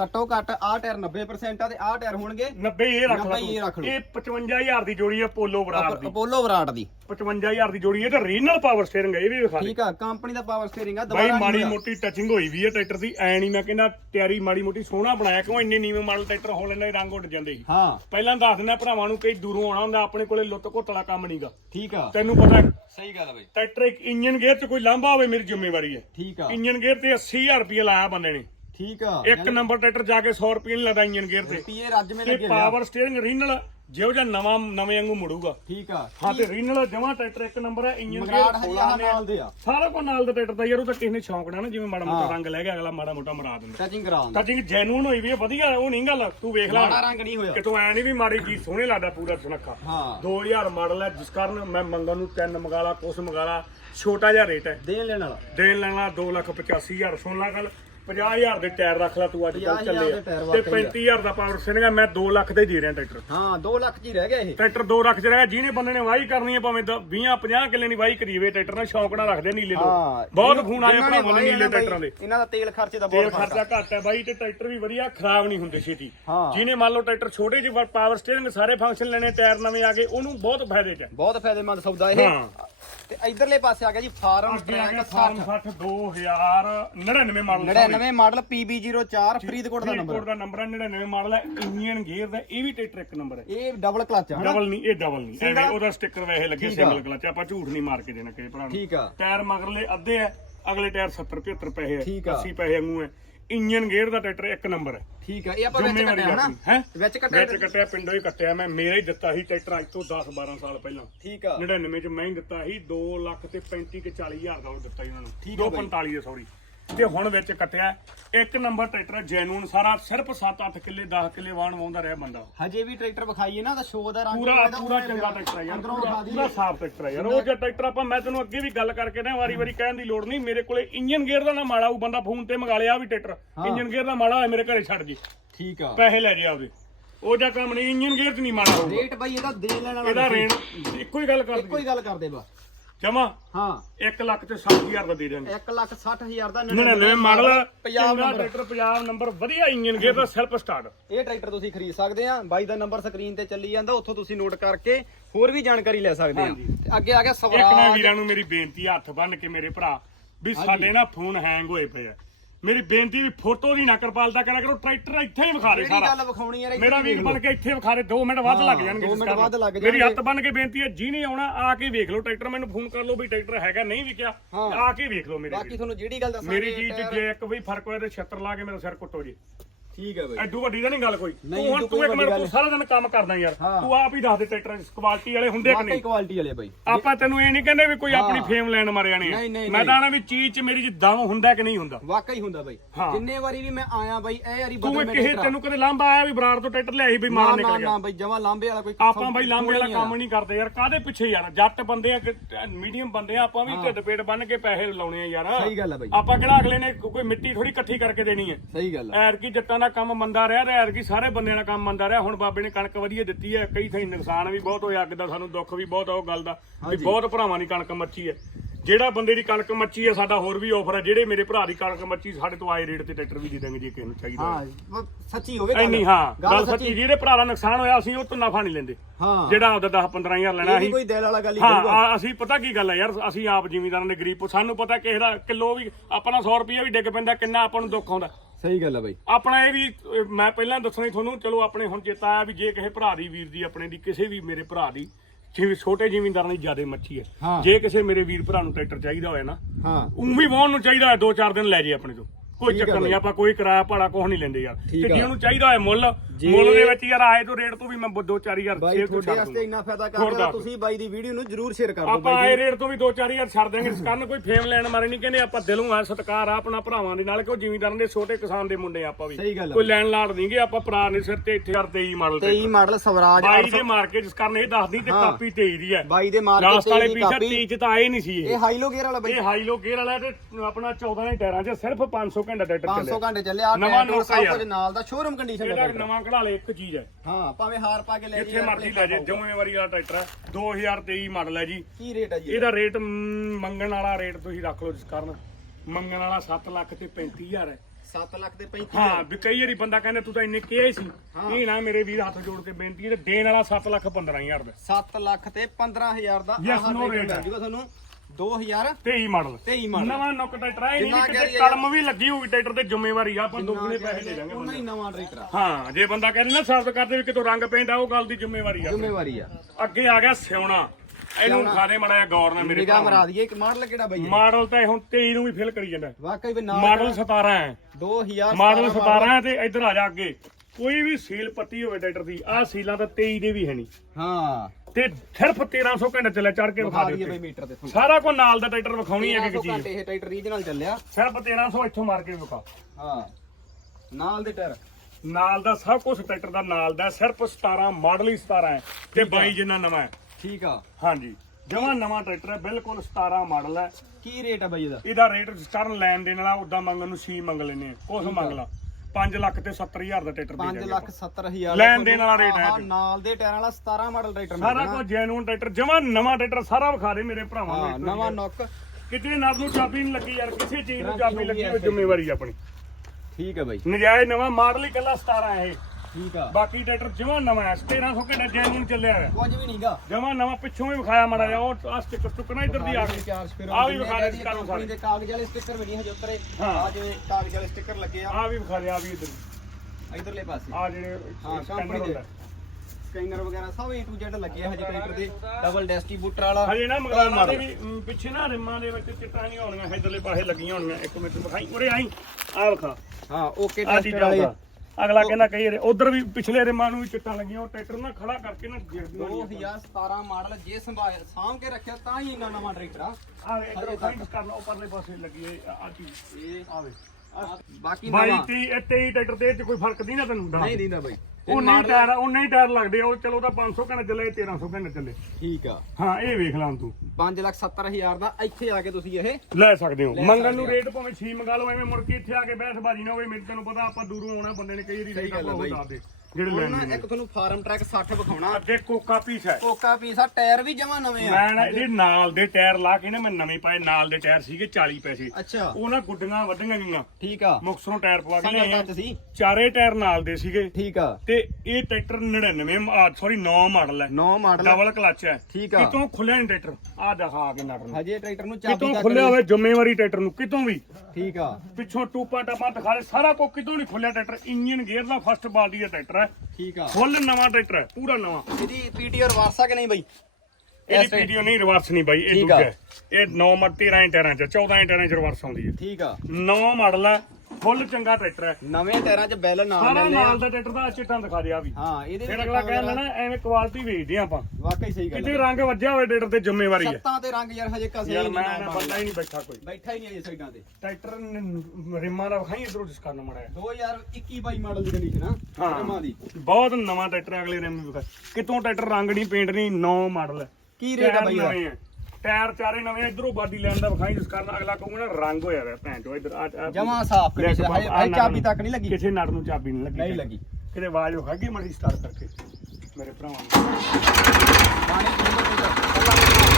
ਘੱਟੋ ਘੱਟ ਆ ਟਾਇਰ 90% ਆ ਤੇ ਆ ਟਾਇਰ ਹੋਣਗੇ 90 ਇਹ ਰੱਖ 90 ਲੈ ਇਹ ਰੱਖ ਤੂੰ। ਲਓ। ਇਹ 55000 ਦੀ ਜੋੜੀ ਹੈ ਪੋਲੋ ਬਰਾੜ ਦੀ। ਅਪੋਲੋ ਵਿਰਾਟ ਦੀ। 55000 ਦੀ ਜੋੜੀ ਹੈ ਤੇ ਰੀਨਲ ਪਾਵਰ ਸਟੀਅਰਿੰਗ ਹੈ ਇਹ ਵੀ ਵਿਖਾ ਦੇ। ਠੀਕ ਆ ਕੰਪਨੀ ਦਾ ਪਾਵਰ ਸਟੀਅਰਿੰਗ ਆ ਬਾਈ ਦੁਬਾਰਾ ਮਾੜੀ ਹੋਇਆ। ਮੋਟੀ ਟੱਚਿੰਗ ਹੋਈ ਵੀ ਹੈ ਟਰੈਕਟਰ ਦੀ ਐ ਨਹੀਂ ਮੈਂ ਕਹਿੰਦਾ ਤਿਆਰੀ ਮਾੜੀ ਮੋਟੀ ਸੋਹਣਾ ਬਣਾਇਆ ਕਿਉਂ ਇੰਨੇ ਨੀਵੇਂ ਮਾਡਲ ਟਰੈਕਟਰ ਹੋ ਲੈਂਦੇ ਰੰਗ ਉੱਡ ਜਾਂਦੇ ਸੀ ਹਾਂ। ਪਹਿਲਾਂ ਦੱਸ ਦਿੰਦਾ ਭਰਾਵਾਂ ਨੂੰ ਕਈ ਦੂਰੋਂ ਆਉਣਾ ਹੁੰਦਾ ਆਪਣੇ ਕੋਲੇ ਲੁੱਟ ਘੋਟ ਵਾਲਾ ਕੰਮ ਨਹੀਂਗਾ ਠੀਕ ਆ। ਤੈਨੂੰ ਪਤਾ ਸਹੀ ਗੱਲ ਆ ਬਈ। ਟਰੈਕਟਰ ਇੱਕ ਇੰਜਨ ਗੇਅਰ 'ਚ ਕੋਈ ਲਾਂਭਾ ਹੋਵੇ ਮੇਰੀ ਜ਼ਿੰਮੇਵਾਰੀ ਹੈ। ਠੀਕ ਆ। ਇੰਜਨ ਗੇਅਰ ਤੇ 80000 ਰੁਪਏ ਲਾਇਆ ਬੰਦੇ ਨੇ। ਠੀਕ ਆ। ਇੱਕ ਨੰਬਰ ਟਰੈਕਟਰ ਜਾ ਕੇ 100 ਰੁਪਏ ਨਹੀਂ ਲੱਗਦਾ ਇੰਜਨ ਗੇਅਰ ਤੇ। ਪੀਏ ਰੱਜ ਮੇ ਤੇ ਲੱਗੇ ਆ। ਪਾਵਰ ਸਟੀਅਰਿੰਗ ਰੀਨਲ ਜਿਹੋ ਜਿਹਾ ਨਵਾਂ ਨਵੇਂ ਵਾਂਗੂ ਮੁੜੂਗਾ। ਠੀਕ ਆ। ਹਾਂ ਤੇ ਰੀਨਲ ਜਮਾ ਟਰੈਕਟਰ ਇੱਕ ਨੰਬਰ ਹੈ ਇੰਜਨ ਗੇਅਰ ਖੋਲਾ ਨਾਲ ਦੇ ਆ। ਸਾਰਾ ਕੋ ਨਾਲ ਦਾ ਟਰੈਕਟਰ ਦਾ ਯਾਰ ਉਹ ਤਾਂ ਕਿਸੇ ਨੇ ਸ਼ੌਂਕ ਨਾ ਜਿਵੇਂ ਮਾੜਾ ਮੋਟਾ। ਰੰਗ ਲੈ ਗਿਆ ਅਗਲਾ ਮਾੜਾ ਮੋਟਾ ਮਰਾ ਦਿੰਦਾ। ਟੱਚਿੰਗ ਕਰਾਉਂਦਾ ਟੱਚਿੰਗ ਜੈਨੂਨ ਹੋਈ ਵੀ ਹੈ, ਵਧੀਆ ਉਹ ਨਹੀਂ ਗੱਲ ਤੂੰ ਵੇਖ ਲੈ। ਮਾੜਾ ਰੰਗ ਨਹੀਂ ਹੋਇਆ। ਕਿਤੋਂ ਐ ਨਹੀਂ ਵੀ ਮਾੜੀ ਚੀਜ਼ ਸੋਹਣੇ ਲੱਗਦਾ ਪੂਰਾ ਸੁਨੱਖਾ। ਹਾਂ। 2000 ਮਾਡਲ ਹੈ ਜਿਸ ਕਾਰਨ ਮੈਂ ਮੰਗਣ ਨੂੰ ਤਿੰਨ ਮੰਗਾਲਾ ਕੁਛ ਮੰਗਾਲਾ ਛੋਟਾ ਜਿਹਾ ਰੇਟ ਹੈ। ਦੇਣ ਲੈਣ ਵਾਲਾ। ਦੇਣ ਲੈਣਾ 285000 ਸੁਣ ਲਾ ਗੱਲ 50000 ਦੇ ਟਾਇਰ ਰੱਖ ਲੈ ਤੂੰ ਅੱਜ ਕੱਲ 50,000 ਚੱਲੇ ਦੇ ਟਾਇਰ ਆ। ਤੇ ਵਾਕਈ ਆ। 35000 ਦਾ ਪਾਵਰ ਸਟੀਅਰਿੰਗ ਮੈਂ 2 ਲੱਖ ਦੇ ਦੇ ਰਿਹਾ ਟਰੈਕਟਰ ਹਾਂ 2 ਲੱਖ ਹੀ ਰਹਿ ਗਿਆ ਇਹ ਟਰੈਕਟਰ 2 ਲੱਖ ਚ ਰਹਿ ਗਿਆ ਜਿਹਨੇ ਬੰਦੇ ਨੇ ਵਾਹੀ ਕਰਨੀ ਹੈ ਭਾਵੇਂ 20 50 ਕਿੱਲੇ ਦੀ ਵਾਹੀ ਕਰੀਵੇ ਟਰੈਕਟਰ ਨਾਲ ਸ਼ੌਂਕ ਨਾਲ ਰੱਖਦੇ ਨੀਲੇ ਹਾਂ ਲੋਕ ਬਹੁਤ ਖੂਨ ਆਏ ਜਿਨ੍ਹਾਂ ਨੇ ਭਰਾਵਾਂ ਨੂੰ ਵਾਹੀ ਆ ਨੀਲੇ ਨਾ ਟਰੈਕਟਰਾਂ ਦੇ ਇਹਨਾਂ ਦਾ ਤੇਲ ਖਰਚੇ ਦਾ ਤੇਲ ਬਹੁਤ ਫ਼ਰਕ ਖਰਚਾ ਘੱਟ ਹੈ ਬਾਈ ਤੇ ਟਰੈਕਟਰ ਵੀ ਵਧੀਆ ਖਰਾਬ ਨਹੀਂ ਹੁੰਦੇ ਛੇਤੀ ਹਾਂ। ਜਿਹਨੇ ਮੰਨ ਲਓ ਟਰੈਕਟਰ ਛੋਟੇ ਜਿਹੇ ਪਾਵਰ ਸਟੀਅਰਿੰਗ ਸਾਰੇ ਫੰਕਸ਼ਨ ਲੈਣੇ ਟਾਇਰ ਨਵੇਂ ਆ ਗਏ ਉਹਨੂੰ ਬਹੁਤ ਫਾਇਦੇ ਚ ਹੈ ਬਹੁਤ ਫਾਇਦੇਮੰਦ ਸੌਦਾ ਇਹ ਹਾਂ। ਤੇ ਇਧਰਲੇ ਪਾਸੇ ਆ ਗਿਆ ਜੀ ਫਾਰਮ ਅੱਗੇ ਆ ਗਿਆ track farm 60 2099 model 99 model PB04 Faridkot ਦਾ ਨੰਬਰ। ਦਾ ਨੰਬਰ ਹੈ 99 ਮਾਡਲ ਹੈ ਇੰਜਨ ਗੇਅਰ ਦਾ ਇਹ ਵੀ ਟਰੈਕਟਰ ਇੱਕ ਨੰਬਰ ਹੈ। ਇਹ ਡਬਲ ਕਲਚ ਆ। ਡਬਲ ਨਹੀਂ ਇਹ ਡਬਲ ਨਹੀਂ। ਐਵੇਂ ਉਹਦਾ ਸਟicker ਵੈਸੇ ਲੱਗੇ। ਸਿੰਗਲ ਕਲਚ ਆਪਾਂ ਝੂਠ ਨਹੀਂ ਮਾਰ ਕੇ ਦੇਣਾ ਕਿਸੇ ਭਰਾ ਨੂੰ। ਠੀਕ ਆ। ਟਾਇਰ ਮਗਰਲੇ ਅੱਧੇ ਆ ਅਗਲੇ ਟਾਇਰ 70 75 ਪੈਸੇ ਆ। 80 ਪੈਸੇ ਵਾਂਗੂ ਹੈ। ਇੰਜਨ ਗੇਅਰ ਦਾ ਟਰੈਕਟਰ ਇੱਕ ਨੰਬਰ ਹੈ। ਠੀਕ ਆ ਇਹ ਆਪਾਂ ਵਿੱਚ ਜ਼ਿੰਮੇਵਾਰੀ ਕੱਟਿਆ ਹਨਾ? ਹੈ? ਵਿੱਚ ਕੱਟਿਆ ਵਿੱਚ ਕੱਟਿਆ ਪਿੰਡੋਂ ਹੀ ਕੱਟਿਆ ਮੈਂ ਮੇਰਾ ਹੀ ਦਿੱਤਾ ਸੀ ਟਰੈਕਟਰ ਅੱਜ ਤੋਂ 10 12 ਸਾਲ ਪਹਿਲਾਂ। ਠੀਕ ਆ। 99 ਚ ਮੈਂ ਹੀ ਦਿੱਤਾ ਸੀ 2 ਲੱਖ ਤੇ 35 ਕੇ 40 ਹਜ਼ਾਰ ਦਾ ਉਹ ਦਿੱਤਾ ਸੀ ਉਹਨਾਂ ਨੂੰ। ਠੀਕ ਆ ਬਾਈ। 245 ਦੇ ਸੌਰੀ ਤੇ ਹੁਣ ਵਿੱਚ ਕੱਟਿਆ। ਇੱਕ ਨੰਬਰ ਟਰੈਕਟਰ ਜੈਨੂਨ ਸਾਰਾ ਸਿਰਫ 7-8 ਕਿੱਲੇ 10 ਕਿੱਲੇ ਵਾਹਣ ਵਾਉਂਦਾ ਰਿਹਾ ਬੰਦਾ ਹਜੇ ਵੀ ਟਰੈਕਟਰ ਵਿਖਾਈਏ ਨਾ ਤਾਂ ਸ਼ੋ ਦਾ ਰੰਗ ਪੂਰਾ ਪੂਰਾ ਚੰਗਾ। ਟਰੈਕਟਰ ਹੈ ਯਾਰ ਅੰਦਰੋਂ ਪੂਰਾ ਸਾਫ਼ ਟਰੈਕਟਰ ਹੈ ਯਾਰ। ਉਹ ਜਿਹਾ ਟਰੈਕਟਰ ਆਪਾਂ ਮੈਂ ਤੈਨੂੰ ਅੱਗੇ ਵੀ ਗੱਲ ਕਰਕੇ ਨਾ ਵਾਰੀ ਵਾਰੀ ਕਹਿਣ ਦੀ ਲੋੜ ਨਹੀਂ। ਮੇਰੇ ਕੋਲੇ ਇੰਜਨ ਗੇਅਰ ਦਾ ਨਾ ਮਾੜਾ ਉਹ ਬੰਦਾ ਫੋਨ ਤੇ ਮੰਗਾ ਲਿਆ ਵੀ ਟਰੈਕਟਰ। ਇੰਜਨ ਗੇਅਰ ਦਾ ਮਾੜਾ ਹੋਇਆ ਮੇਰੇ ਘਰੇ ਛੱਡ ਜੀ। ਠੀਕ ਆ। ਪੈਸੇ ਲੈ ਜੇ ਆਪਦੇ। ਉਹ ਜਿਹਾ ਕੰਮ ਨਹੀਂ ਇੰਜਨ ਗੇਅਰ ਤੇ ਨਹੀਂ ਮਾੜਾ ਹੋਊਗਾ। ਰੇਟ ਬਾਈ ਇਹਦਾ ਦੇ ਲੈਣ ਵਾਲਾ ਇਹਦਾ। ਰੇਟ ਇੱਕੋ ਹੀ ਗੱਲ ਕਰ ਇੱਕੋ ਹੀ ਗੱਲ ਕਰਦੇ ਬਾ ਜਮਾ? ਹਾਂ। 1 ਲੱਖ ਤੇ 60000 ਦਾ ਦੇ ਦਿਆਂਗੇ। 1 ਲੱਖ 60 ਹਜ਼ਾਰ ਦਾ 99 model Punjab number tractor Punjab number ਵਧੀਆ ਇੰਜਨ ਗੇਅਰ ਦਾ ਸੈਲਫ ਸਟਾਰਟ ਇਹ ਟਰੈਕਟਰ ਤੁਸੀਂ ਖਰੀਦ ਸਕਦੇ ਆ। ਬਾਈ ਦਾ ਨੰਬਰ ਸਕਰੀਨ ਤੇ ਚੱਲੀ ਜਾਂਦਾ। ਉੱਥੋਂ ਤੁਸੀਂ ਨੋਟ ਕਰਕੇ ਹੋਰ ਵੀ ਜਾਣਕਾਰੀ ਲੈ ਸਕਦੇ ਆ। ਤੇ ਅੱਗੇ ਆ ਗਿਆ ਇੱਕ ਨਾ ਸਵਰਾਜ। ਵੀਰਾਂ ਨੂੰ ਮੇਰੀ ਬੇਨਤੀ ਹੱਥ ਬੰਨ ਕੇ ਮੇਰੇ ਭਰਾ ਵੀ ਸਾਡੇ ਨਾ ਫੋਨ ਹੈਂਗ ਹੋਏ ਪਏ ਆ। ਮੇਰੀ ਬੇਨਤੀ ਵੀ ਫੋਟੋ ਦੀ ਨਾ ਕਿਰਪਾਲਤਾ ਕਰਿਆ ਕਰੋ ਟਰੈਕਟਰ ਇੱਥੇ ਹੀ ਵਿਖਾ ਦੇ ਸਾਰਾ ਗੱਲ ਵਿਖਾਉਣੀ ਯਾਰ ਮੇਰਾ ਵੀਰ ਬਣ। ਕੇ ਇੱਥੇ ਵਿਖਾ ਦੇ 2 ਮਿੰਟ ਵੱਧ ਲੱਗ ਜਾਣਗੇ ਦੋ ਮਿੰਟ ਕਾਰਨ। ਵੱਧ ਲੱਗ ਮੇਰੀ ਜਾਣਗੇ। ਹੱਥ ਬੰਨ ਕੇ ਬੇਨਤੀ ਹੈ ਜੀ ਨਹੀਂ ਆਉਣਾ ਆ ਕੇ ਵੇਖ ਲਓ ਟਰੈਕਟਰ ਮੈਨੂੰ ਫੋਨ ਕਰ ਲਓ ਵੀ ਟਰੈਕਟਰ ਹੈਗਾ ਨਹੀਂ ਵਿਕਿਆ ਹਾਂ। ਆ ਕੇ ਵੇਖ ਲਓ ਮੇਰੇ ਬਾਕੀ ਵੀਰ। ਤੁਹਾਨੂੰ ਜਿਹੜੀ ਗੱਲ ਦੱਸਾਂਗੇ ਮੇਰੀ 'ਚ ਟਾਇਰ- ਜੇ ਇੱਕ ਵੀ ਫ਼ਰਕ ਹੋਇਆ ਤੇ ਛੱਤਰ ਲਾ ਕੇ ਮੇਰਾ ਸਿਰ ਕੁੱਟੋ ਜੀ ਠੀਕ ਹੈ ਬਾਈ। ਐਡੂ ਵੱਡੀ ਤਾਂ ਨਹੀਂ ਗੱਲ ਕੋਈ। ਤੂੰ ਹੁਣ ਤੂੰ ਇੱਕ ਮਿੰਟ ਤੂੰ ਸਾਰਾ ਦਿਨ ਕੰਮ ਕਰਦਾ ਯਾਰ। ਤੂੰ ਆਪ ਹੀ ਦੱਸ ਦੇ ਟਰੈਕਟਰ ਕੁਆਲਿਟੀ ਵਾਲੇ ਹੁੰਦੇ ਕਿ ਨਹੀਂ? ਕੁਆਲਿਟੀ ਵਾਲੇ ਬਾਈ। ਆਪਾਂ ਤੈਨੂੰ ਇਹ ਨਹੀਂ ਕਹਿੰਦੇ ਵੀ ਕੋਈ ਆਪਣੀ। ਫੇਮ ਲੈਣ ਮਾਰਿਆ ਨਹੀਂ। ਮੈਂ ਤਾਂ ਆਣਾ ਵੀ ਚੀਜ਼ 'ਚ ਮੇਰੀ ਦਮ ਹੁੰਦਾ ਕਿ ਨਹੀਂ ਹੁੰਦਾ? ਵਾਕਈ ਹੁੰਦਾ ਬਾਈ। ਜਿੰਨੇ ਵਾਰੀ ਵੀ ਮੈਂ ਆਇਆ ਬਾਈ ਇਹ ਵਾਰੀ ਤੂੰ ਬਦਲ ਮੈਂ ਕਿਸੇ ਤੈਨੂੰ ਕਦੇ ਲਾਂਬਾ ਆਇਆ ਵੀ ਬਰਾੜ ਤੋਂ ਟਰੈਕਟਰ ਲਿਆਈ ਨਾ ਮਾਰ ਨਾ ਨਿਕਲ ਨਾ ਗਿਆ? ਬਾਈ ਜਮਾ ਲਾਂਬੇ ਵਾਲਾ ਕੋਈ ਆਪਾਂ ਬਾਈ ਲਾਂਬੇ ਵਾਲਾ ਕੰਮ ਨਹੀਂ ਕਰਦੇ ਯਾਰ ਕਾਦੇ ਪਿੱਛੇ ਯਾਰ? ਜੱਟ ਬੰਦੇ ਆ ਮੀਡੀਅਮ ਬੰਦੇ ਆ ਆਪਾਂ ਵੀ ਢਿੱਡ ਪੇਟ ਬੰਨ ਕੇ ਪੈਸੇ ਲਾਉਣੇ ਆ ਯਾਰ। ਸਹੀ ਗੱਲ ਹੈ ਬਾਈ। ਆਪਾਂ ਕਿਹੜਾ ਅਗਲੇ ਨੇ ਕੋਈ ਮਿੱਟੀ ਥੋੜੀ ਇਕੱਠੀ ਕਰਕੇ ਦੇਣੀ ਹੈ? ਸਹੀ ਗੱਲ ਐਰ ਕੀ ਜੱਟਾਂ ਦਾ ਕੰਮ ਮੰਦਾ ਰਿਹਾ ਐਰ ਕੀ ਸਾਰੇ ਬੰਦਿਆਂ ਦਾ ਕੰਮ ਮੰਦਾ ਰਿਹਾ। ਹੁਣ ਬਾਬੇ ਨੇ ਕਣਕ ਵਧੀਆ ਦਿੱਤੀ ਹੈ। ਕਈ ਥਾਈ ਨੁਕਸਾਨ ਵੀ ਬਹੁਤ ਹੋਇਆ ਅੱਗ ਦਾ ਸਾਨੂੰ ਦੁੱਖ ਵੀ ਬਹੁਤ ਆ ਉਹ ਗੱਲ ਦਾ ਵੀ ਬਹੁਤ ਭਰਾਵਾਂ ਦੀ ਕਣਕ ਮੱਚੀ ਹੈ। ਜਿਹੜਾ ਬੰਦੇ ਦੀ ਕਣਕ ਮੱਚੀ ਹੈ ਸਾਡਾ ਹੋਰ ਵੀ ਆਫਰ ਹੈ। ਜਿਹੜੇ ਮੇਰੇ ਭਰਾ ਦੀ ਕਣਕ ਮੱਚੀ ਸਾਡੇ ਤੋਂ ਆਏ ਰੇਟ ਤੇ ਟਰੈਕਟਰ ਵੀ ਦੇ ਦਾਂਗੇ ਜੇ ਕਿਸੇ ਨੂੰ ਚਾਹੀਦਾ ਹਾਂ ਸੱਚੀ ਹੋਵੇ ਐਨੀ ਹਾਂ ਗੱਲ ਸੱਚੀ। ਜਿਹਦੇ ਭਰਾ ਦਾ ਨੁਕਸਾਨ ਹੋਇਆ ਅਸੀਂ ਉਹ ਤੋਂ ਨਫਾ ਨਹੀਂ ਲੈਂਦੇ। ਹਾਂ। ਜਿਹੜਾ ਆਪਦਾ 10 15000 ਲੈਣਾ ਅਸੀਂ ਕੋਈ ਦਿਲ ਵਾਲਾ ਗੱਲ ਹੀ ਹਾਂ ਆ- ਅਸੀਂ ਪਤਾ ਕੀ ਗੱਲ ਹੈ ਯਾਰ ਅਸੀਂ ਆਪ ਜ਼ਿਮੀਂਦਾਰਾਂ ਦੇ ਗਰੀਬ ਸਾਨੂੰ ਪਤਾ ਕਿਸੇ ਦਾ ਕਿਲੋ ਵੀ ਆਪਣਾ 100 ਰੁਪਏ ਵੀ ਡਿੱਗ ਪੈਂਦਾ ਕਿੰਨਾ ਆਪਾਂ ਨੂੰ ਦੁੱਖ ਆਉਂਦਾ। ਸਹੀ ਗੱਲ ਹੈ ਬਾਈ। ਆਪਣਾ ਇਹ ਵੀ ਅਹ, ਮੈਂ ਪਹਿਲਾਂ ਦੱਸਣਾ ਹੀ ਤੁਹਾਨੂੰ ਚਲੋ ਆਪਣੇ ਹੁਣ ਚੇਤਾ ਆਇਆ ਵੀ ਜੇ ਕਿਸੇ ਭਰਾ ਦੀ ਵੀਰ ਦੀ ਆਪਣੇ ਦੀ ਕਿਸੇ ਵੀ ਮੇਰੇ ਭਰਾ ਦੀ ਜਿਵੇਂ ਛੋਟੇ ਜ਼ਿਮੀਂਦਾਰਾਂ ਦੀ ਜ਼ਿਆਦਾ ਮੱਛੀ ਹੈ ਹਾਂ। ਜੇ ਕਿਸੇ ਮੇਰੇ ਵੀਰ ਭਰਾ ਨੂੰ ਟਰੈਕਟਰ ਚਾਹੀਦਾ ਹੋਇਆ ਨਾ ਹਾਂ। ਉਹ ਵੀ ਵਾਹਣ ਨੂੰ ਚਾਹੀਦਾ ਹੈ ਦੋ ਚਾਰ ਦਿਨ ਲੈ ਜੇ ਆਪਣੇ ਤੋਂ। ਕੋਈ ਠੀਕ ਹੈ ਚੱਕਰ ਨਹੀਂ ਬਾਈ। ਆਪਾਂ ਕੋਈ ਕਿਰਾਇਆ ਭਾੜਾ ਕੁਛ ਨਹੀਂ ਲੈਂਦੇ ਯਾਰ। ਠੀਕ ਤੇ ਆ। ਉਹਨੂੰ ਚਾਹੀਦਾ ਹੋਇਆ ਮੁੱਲ ਜੇ- ਮੁੱਲ ਦੇ ਵਿੱਚ ਯਾਰ ਆਏ ਤੋਂ ਰੇਟ ਤੋਂ ਵੀ ਮੈਂ 2-4000 ਬਾਈ ਤੋਂ ਤੁਹਾਡੇ ਛੱਡ ਵਾਸਤੇ ਦੂੰਗਾ। ਇੰਨਾ ਫਾਇਦਾ ਹੋਰ ਕਰਦਾ ਦੱਸ। ਤੁਸੀਂ ਬਾਈ ਦੀ ਵੀਡੀਓ ਨੂੰ ਜਰੂਰ ਸ਼ੇਅਰ ਕਰ ਦਿਓ ਆਪਾਂ ਬਾਈ ਆਏ ਰੇਟ ਤੋਂ ਵੀ 2-4000 ਛੱਡ ਦੇਂਗੇ ਇਸ ਕਾਰਨ ਕੋਈ ਫੇਮ ਲੈਣ ਮਾਰੇ ਨਹੀਂ ਕਹਿੰਦੇ ਆਪਾਂ ਦਿਲੋਂ ਆ ਸਤਕਾਰ ਆ ਆਪਣਾ ਭਰਾਵਾਂ ਦੇ ਨਾਲ ਕਿ ਉਹ ਜ਼ਿਮੀਂਦਾਰਾਂ ਦੇ ਛੋਟੇ ਕਿਸਾਨ ਦੇ ਮੁੰਡੇ ਆ ਆਪਾਂ ਵੀ। ਸਹੀ ਗੱਲ ਆ ਕੋਈ ਲੈਣ ਲਾੜ ਨਹੀਂਗੇ ਆਪਾਂ ਭਰਾ ਨੇ ਸਿਰ ਤੇ ਇੱਥੇ ਕਰ 23 ਮਾਡਲ ਤੇ 23 ਮਾਡਲ ਸਵਰਾਜ ਬਾਈ ਦੇ ਮਾਰਕੇ ਜਿਸ ਕਾਰਨ ਇਹ ਦੱਸਦੀ ਤੇ ਹਾਂ। ਕਾਪੀ 23 ਦੀ ਹੈ। ਬਾਈ ਦੇ ਮਾਰਕੀਟ ਲਾਸਟ ਵਾਲੇ ਤੇ ਪੀਛੇ ਕਾਪੀ। 23 ਚ ਤਾਂ ਆਏ ਨਹੀਂ ਸੀ ਇਹ। ਇਹ ਹਾਈਲੋ ਗੇਅਰ ਵਾਲਾ ਬਾਈ। ਇਹ ਹਾਈ ਲੋ ਗੇਅਰ ਵਾਲਾ ਤੇ ਆਪਣਾ 14 ਦੇ ਟਾਇਰਾਂ 'ਚ ਸਿਰਫ 500 ਘੰਟਾ ਟਰੈਕਟਰ 500 ਚੱਲਿਆ। ਘੰਟੇ ਚੱਲਿਆ ਨਵਾਂ ਨਵਾਂ ਨੌਕਾ ਸਭ ਯਾਰ। ਕੁਝ ਨਾਲ ਦਾ ਸ਼ੋਰੂਮ ਕੰਡੀਸ਼ਨ ਦਾ ਇਹਦਾ ਟਰੈਕਟਰ। ਨਵਾਂ ਕਢਾ ਲੈ ਇੱਕ ਚੀਜ਼ ਹੈ। ਹਾਂ ਭਾਵੇਂ ਹਾਰ ਪਾ ਕੇ ਲੈ ਜਿੱਥੇ ਮਰਜ਼ੀ ਲੈ ਜੇ ਜ਼ਿੰਮੇਵਾਰੀ ਵਾਲਾ ਟਰੈਕਟਰ ਹੈ 2023 ਮਾਡਲ ਹੈ ਜੀ। ਕੀ ਰੇਟ ਹੈ ਜੀ? ਇਹਦਾ ਰੇਟ ਮ, ਮੰਗਣ ਵਾਲਾ ਰੇਟ ਤੁਸੀਂ ਰੱਖ ਲਓ ਜਿਸ ਕਾਰਨ। ਮੰਗਣ ਵਾਲਾ 7 ਲੱਖ ਤੇ 35000 ਹੈ। 7 ਲੱਖ ਦੇ 35 ਹਾਂ ਵੀ ਕਈ ਵਾਰੀ ਬੰਦਾ ਕਹਿੰਦਾ ਤੂੰ ਤਾਂ ਇੰਨੇ ਕਿਹਾ ਹੀ ਸੀ। ਇਹ ਨਾ ਮੇਰੇ ਵੀਰ ਹੱਥ ਜੋੜ ਕੇ ਬੇਨਤੀ ਹੈ ਤੇ ਦੇਣ ਵਾਲਾ 7 ਲੱਖ 15000 ਦਾ 7 ਲੱਖ ਤੇ 15000 ਦਾ Yes, ਆਹ no rate rate ਮਿਲ ਜੂਗਾ ਤੁਹਾਨੂੰ 2000 23 ਮਾਡਲ। 23 ਮਾਡਲ। ਨਵਾਂ ਨੁੱਕ ਟਰੈਕਟਰ ਹੈ ਨਹੀਂ ਕਿਤੇ ਕਲਮ ਵੀ ਲੱਗੀ ਹੋਊਗੀ ਟਰੈਕਟਰ ਤੇ ਜ਼ਿੰਮੇਵਾਰੀ ਆ ਆਪਾਂ ਦੁੱਗਣੇ ਪੈਸੇ ਦੇ ਦਾਂਗੇ ਉਹਨਾਂ ਹੀ ਨਵਾਂ ਟਰੈਕਟਰ ਆ। ਹਾਂ ਜੇ ਬੰਦਾ ਕਹਿੰਦਾ ਨਾ ਸਾਬਤ ਕਰਦੇ ਵੀ ਕਿਤੋਂ ਰੰਗ ਪੈਂਦਾ ਉਹ ਗੱਲ ਦੀ ਜ਼ਿੰਮੇਵਾਰੀ ਆ। ਜ਼ਿੰਮੇਵਾਰੀ ਆ। ਅੱਗੇ ਆ ਗਿਆ ਸਿਉਣਾ। ਇਹਨੂੰ ਖਾਦੇ ਮੜਾਇਆ ਗੌਰ ਨਾਲ ਮੇਰੇ ਨਿਗਾਹ ਮਰਾ ਦਈਏ ਕਿ ਮਾਡਲ ਕਿਹੜਾ ਬਾਈ ਇਹ? ਮਾਡਲ ਤਾਂ ਇਹ ਹੁਣ 23 ਨੂੰ ਵੀ ਫਿਲ ਕਰੀ ਜਾਂਦਾ। ਵਾਕਈ ਵੀ ਨਾਲ ਮਾਡਲ 17 ਹੈ। 2000 ਮਾਡਲ 17 ਹੈ ਤੇ ਇੱਧਰ ਆ ਜਾ ਅੱਗੇ। ਕੋਈ ਵੀ ਸੀਲ ਪੱਟੀ ਹੋਵੇ ਟਰੈਕਟਰ ਦੀ ਆਹ ਸੀਲਾਂ ਤਾਂ 23 ਦੇ ਵੀ ਹੈ ਨਹੀਂ। ਹਾਂ। ਤੇ ਸਿਰਫ 1300 ਘੰਟੇ ਚੱਲਿਆ ਚੜ ਕੇ ਵਿਖਾ ਵਿਖਾ ਦੇ ਦਈਏ ਉੱਤੇ। ਬਾਈ ਮੀਟਰ ਤੇ ਤੁਹਾਨੂੰ। ਸਾਰਾ ਕੋ ਨਾਲ ਦਾ ਟਰੈਕਟਰ ਵਿਖਾਉਣੀ ਹੈ ਕਿ 1300 ਚੀਜ਼। ਇਹ ਟਰੈਕਟਰ ਰੀਜਨਲ ਚੱਲਿਆ। ਸਿਰਫ 1300 ਇੱਥੋਂ ਮਾਰ ਕੇ ਵਿਖਾ। ਹਾਂ। ਨਾਲ ਦੇ ਟਾਇਰ। ਨਾਲ ਦਾ ਸਭ ਕੁਝ ਟਰੈਕਟਰ ਦਾ ਨਾਲ ਦਾ ਸਿਰਫ 17 ਮਾਡਲ ਹੀ 17 ਹੈ ਤੇ 22 ਜਿੰਨਾ ਨਵਾਂ ਹੈ। ਠੀਕ ਆ। ਹਾਂਜੀ। ਜਮਾ ਨਵਾਂ ਟਰੈਕਟਰ ਹੈ ਬਿਲਕੁਲ 17 ਮਾਡਲ ਹੈ। ਕੀ ਰੇਟ ਆ ਬਾਈ ਇਹਦਾ? ਇਹਦਾ ਰੇਟ ਕਰਨ ਲੈਣ ਦੇਣ ਵਾਲਾ ਉਦਾਂ ਮੰਗਣ ਨੂੰ ਸੀ ਮੰਗ ਲੈਨੇ ਆ ਕੁਛ ਮੰਗ ਲਾ। 5 ਲੱਖ ਤੇ 70000 ਦਾ ਟਰੈਕਟਰ ਦੇ 5 ਦਿਆਂਗੇ ਲੱਖ ਆਪਾਂ। 70000 ਲੈਣ ਦੇਣ ਵਾਲਾ rate ਹੈ। ਨਾਲ ਦੇ ਟਾਇਰਾਂ ਵਾਲਾ 17 ਮਾਡਲ ਟਰੈਕਟਰ ਸਾਰਾ ਕੁਝ ਜੈਨੂਨ ਟਰੈਕਟਰ ਜਮਾ ਨਵਾਂ ਟਰੈਕਟਰ ਸਾਰਾ ਵਿਖਾ ਦੇ ਮੇਰੇ ਭਰਾਵਾਂ ਨੂੰ ਨਵਾਂ। ਨੁੱਕ ਕਿਤੇ ਨਰ ਨੂੰ ਚਾਬੀ ਨਹੀਂ ਲੱਗੀ ਯਾਰ ਕਿਸੇ ਚੀਜ਼ ਨੂੰ ਚਾਬੀ ਲੱਗੀ ਐਸੇ। ਜ਼ਿੰਮੇਵਾਰੀ ਆਪਣੀ ਠੀਕ ਹੈ ਬਾਈ ਨਜਾਇਜ਼ ਨਵਾਂ ਮਾਡਲ ਹੀ ਕੱਲਾ 17 ਹੈ ਇਹ ਠੀਕ ਆ। ਬਾਕੀ ਟਰੈਕਟਰ ਜਮਾ ਨਵਾਂ ਹੈ 1300 ਘੰਟਾ ਜੈਨੂਨ ਚੱਲਿਆ ਹੈ ਕੁਝ ਵੀ ਨਹੀਂਗਾ ਜਮਾ ਨਵਾਂ ਪਿੱਛੋਂ ਵੀ ਵਿਖਾਇਆ ਮਾੜਾ ਜਿਹਾ ਉਹ ਆਹ ਸਟicker ਟੁਕਣਾ ਇੱਧਰ ਦੀ ਆ ਗਈ ਆ ਵੀ ਵਿਖਾ ਦੇ ਕਾਗਜ਼ ਵਾਲੇ ਸਟicker ਵੀ ਨਹੀਂ ਹਜੇ ਉਤਰੇ। ਹਾਂ। ਆ ਜਿਵੇਂ ਕਾਗਜ਼ ਵਾਲੇ ਸਟicker ਲੱਗੇ ਆ। ਆ ਵੀ ਵਿਖਾ ਦੇ ਆ ਵੀ ਇੱਧਰ। ਇਧਰਲੇ ਪਾਸੇ। ਆ ਜਿਹੜੇ ਹਾਂ ਕੰਪਨੀ ਦੇ ਹੁੰਦਾ। ਸਕੈਨਰ ਵਗੈਰਾ ਸਭ A to Z ਲੱਗੇ ਆ ਹਜੇ ਟਰੈਕਟਰ ਦੇ। ਡਬਲ ਡਿਸਟ੍ਰੀਬਿਊਟਰ ਵਾਲਾ। ਹਜੇ ਨਾ ਮਗਰਾਨਾ ਦੇ ਵੀ ਅਮ, ਪਿੱਛੇ ਨਾ ਰਿਮਾਂ ਦੇ ਵਿੱਚ ਚਿੱਟਾਂ ਨਹੀਂ ਹੋਣੀਆਂ ਇਧਰਲੇ ਪਾਸੇ ਲੱਗੀਆਂ ਹੋਣੀਆਂ। ਇੱਕ ਮਿੰਟ ਵਿਖਾਈ ਉਰੇ ਆਈ। ਆ ਵਿਖਾ। ਹਾਂ ਓਕੇ ਆ ਟੈਸਟਰ ਚੀਜ਼ਾਂ ਵਾਲੇ ਵਿਖਾ। ਅਗਲਾ ਕਹਿੰਦਾ ਕਈ ਉਧਰ ਵੀ ਪਿਛਲੇ ਰਿਮਾਂ ਨੂੰ ਵੀ ਚਿੱਟਾਂ ਲੱਗੀਆਂ ਉਹ ਟਰੈਕਟਰ ਨਾ ਖੜਾ ਕਰਕੇ ਨਾ ਨਹੀਂ 2017 ਮਾਡਲ ਜੇ ਸੰਭਾਲ ਸਾਂਭ ਕੇ ਰੱਖਿਆ ਤਾਂ ਹੀ ਇੰਨਾ ਨਵਾਂ ਟਰੈਕਟਰ ਆ। ਆ ਇਧਰ ਫਾਈਨਸ ਕਰਨਾ ਉਹ ਪਰਲੇ ਪਾਸੇ ਲੱਗੀ ਆ ਚੀਜ਼। ਇਹ ਆਵੇ ਬਾਕੀ ਬਾਈ ਨਵਾਂ। 23 ਇਹ 23 ਟਰੈਕਟਰ ਤੇ ਇਹ 'ਚ ਕੋਈ ਫ਼ਰਕ ਨਹੀਂ ਨਾ ਤੈਨੂੰ ਨਹੀਂ ਦਿੰਦਾ ਬਾਈ। ਉਹ ਨਹੀਂ ਟਾਇਰ ਉਹ ਨਹੀਂ ਟਾਇਰ ਲੱਗਦੇ ਉਹ ਚਲੋ ਤਾਂ 500 ਘੰਟੇ ਚੱਲੇ 1300 ਘੰਟੇ ਚੱਲੇ। ਠੀਕ ਆ। ਹਾਂ ਇਹ ਵੇਖ ਲਾਂ ਤੂੰ। 5 ਲੱਖ 70 ਹਜ਼ਾਰ ਦਾ ਇੱਥੇ ਆ ਕੇ ਤੁਸੀਂ ਇਹ ਲੈ ਸਕਦੇ ਹੋ। ਮੰਗਣ ਨੂੰ ਰੇਟ ਭਾਵੇਂ 6 ਮੰਗਾ ਲਓ ਐਵੇਂ ਮੁੜ ਕੇ ਇੱਥੇ ਆ ਕੇ ਬਹਿਸ ਬਾਜੀ ਨਾ ਹੋਵੇ ਮੈਨੂੰ ਤੈਨੂੰ ਪਤਾ ਆਪਾਂ ਦੂਰੋਂ ਆਉਣਾ ਬੰਦੇ ਨੇ ਕਈ ਵਾਰੀ ਰੇਟ ਆਪਾਂ ਦੇ। ਜਿਹੜੇ ਹੁਣ ਲੈਣੇ ਨਾ ਨੇ ਇੱਕ ਤੁਹਾਨੂੰ ਫਾਰਮ ਟਰੈਕ 60 ਵਿਖਾਉਣਾ। ਅੱਗੇ ਕੋਕਾ ਪੀਸ ਹੈ। ਕੋਕਾ ਪੀਸਾ ਟਾਇਰ ਵੀ ਜਮਾ ਨਵੇਂ ਆ। ਮੈਂ ਨਾ ਇਹਦੇ ਨਾਲ ਦੇ ਟਾਇਰ ਲਾ ਕੇ ਨਾ ਮੈਂ ਨਵੇਂ ਪਾਏ ਨਾਲ ਦੇ ਟਾਇਰ ਸੀਗੇ 40 ਪੈਸੇ। ਅੱਛਾ। ਉਹ ਨਾ ਗੁੱਡੀਆਂ ਵੱਡੀਆਂ ਗਈਆਂ। ਠੀਕ ਆ। ਮੁਕਸਰੋਂ ਟਾਇਰ ਪਵਾ ਕੇ ਲਿਆਏ ਸੰਗਤ ਆ। ਸੀ। ਚਾਰੇ ਟਾਇਰ ਨਾਲ ਦੇ ਸੀਗੇ। ਠੀਕ ਆ। ਤੇ ਇਹ ਟਰੈਕਟਰ 99 ਸੌਰੀ 9 ਮਾਡਲ ਹੈ। 9 ਮਾਡਲ ਡਬਲ ਕਲਚ ਹੈ। ਠੀਕ ਆ। ਕਿਤੋਂ ਖੁੱਲਿਆ ਨਹੀਂ ਟਰੈਕਟਰ? ਆ ਦਿਖਾ ਕੇ ਨਟ ਨੂੰ। ਹਜੇ ਟਰੈਕਟਰ ਨੂੰ ਚਾਬੀ ਕਿਤੋਂ ਤੱਕ ਖੁੱਲਿਆ ਹੋਵੇ ਜ਼ਿੰਮੇਵਾਰੀ ਟਰੈਕਟਰ ਨੂੰ ਕਿਤੋਂ ਵੀ। ਠੀਕ ਆ। ਪਿੱਛੋਂ ਟੂਪਾ ਟਾਪਾ ਦਿਖਾ ਦੇ ਸਾਰਾ ਕੁਝ ਕਿਤੋਂ ਨਹੀਂ ਖੁੱਲਿਆ ਟਰੈਕਟਰ। ਇੰਜਨ ਗੇਅਰ ਦਾ ਫਸਟ ਬਾਡੀ ਦਾ ਟਰੈਕਟਰ ਹੈ। ਠੀਕ ਆ। ਫੁੱਲ ਨਵਾਂ ਟਰੈਕਟਰ ਹੈ ਪੂਰਾ ਨਵਾਂ। ਇਹਦੀ ਪੀਟੀਆਰ ਵਾਰਸਾ ਕਿ ਨਹੀਂ ਬਾਈ? ਇਹਦੀ ਵੀਡੀਓ ਨਹੀਂ ਰਿਵਰਸ ਨਹੀਂ ਬਾਈ ਇਹ। ਦੂਜਾ। ਇਹ 9 ਮਰ 13 ਟਾਇਰਾਂ ਚ 14 ਟਾਇਰਾਂ ਚ ਰਿਵਰਸ ਆਉਂਦੀ ਹੈ। ਠੀਕ ਆ। 9 ਮਾਡਲ ਹੈ ਫੁੱਲ ਚੰਗਾ ਟਰੈਕਟਰ ਹੈ। ਨਵੇਂ ਟਾਇਰਾਂ 'ਚ ਬੈਲ ਨਾਲ ਸਾਰਾ ਆ ਨਾਲ ਦਾ ਟਰੈਕਟਰ ਦਾ ਚਿੱਟਾਂ ਦਿਖਾ ਦਿਆ ਵੀ। ਹਾਂ ਇਹਦੇ ਫਿਰ ਅਗਲਾ ਕਹਿੰਦਾ ਨਾ ਐਵੇਂ ਕੁਆਲਿਟੀ ਵੇਚਦੇ ਆ ਆਪਾਂ। ਵਾਕਈ ਸਹੀ ਗੱਲ ਕਿਤੇ ਰੰਗ ਵੱਜਿਆ ਹੋਵੇ ਟਰੈਕਟਰ ਤੇ ਜ਼ਿੰਮੇਵਾਰੀ ਹੈ। ਸੱਤਾਂ ਤੇ ਰੰਗ ਯਾਰ ਹਜੇ ਕਸੇ ਯਾਰ ਨਹੀਂ ਮੈਂ ਨਾ ਨਾ ਬੰਦਾ ਹੀ ਨਹੀਂ ਬੈਠਾ ਕੋਈ। ਬੈਠਾ ਹੀ ਨਹੀਂ ਅਜੇ ਸਾਈਡਾਂ ਤੇ। ਟਰੈਕਟਰ ਨ- ਰਿਮਾਂ ਦਾ ਵਿਖਾਈ ਇਧਰੋਂ ਜਿਸ ਕਰਨ ਮੜਿਆ 2021 22 ਮਾਡਲ ਦੀ ਆ ਹਾਂ। ਰਮਾਂ ਦੀ। ਬਹੁਤ ਨਵਾਂ ਟਰੈਕਟਰ ਅਗਲੇ ਰਿਮ ਵੀ ਕਿਤੋਂ ਟਰੈਕਟਰ ਰੰਗ ਨਹੀਂ ਪੇਂਟ ਨਹੀਂ 9 ਮਾਡਲ ਹੈ। ਕੀ ਰੇਟ ਆ ਬਾਈ ਟਾਇਰ ਚਾਰੇ ਨਵੇਂ ਇਧਰੋਂ ਬਾਡੀ ਲੈਣ ਦਾ ਵਿਖਾਈ ਜਿਸ ਕਾਰਨ ਅਗਲਾ ਕਹੂਗਾ ਨਾ ਰੰਗ ਹੋਇਆ ਹੋਇਆ ਭੈਣ ਚੋ ਇਧਰ ਆ ਜਮਾ ਸਾਫ਼ ਕੰਡੀਸ਼ਨ ਹਜੇ ਚਾਬੀ ਤੱਕ ਨਹੀਂ ਲੱਗੀ। ਕਿਸੇ ਨਟ ਨੂੰ ਚਾਬੀ ਨਹੀਂ ਲੱਗੀ। ਨਹੀਂ ਲੱਗੀ। ਕਿਤੇ ਆਵਾਜ਼ ਹੋਗੀ ਮੜੀ ਸਟਾਰਟ ਕਰਕੇ ਮੇਰੇ ਭਰਾਵਾਂ ਨੂੰ। ਪਾਣੀ ਪੀਂਦਾ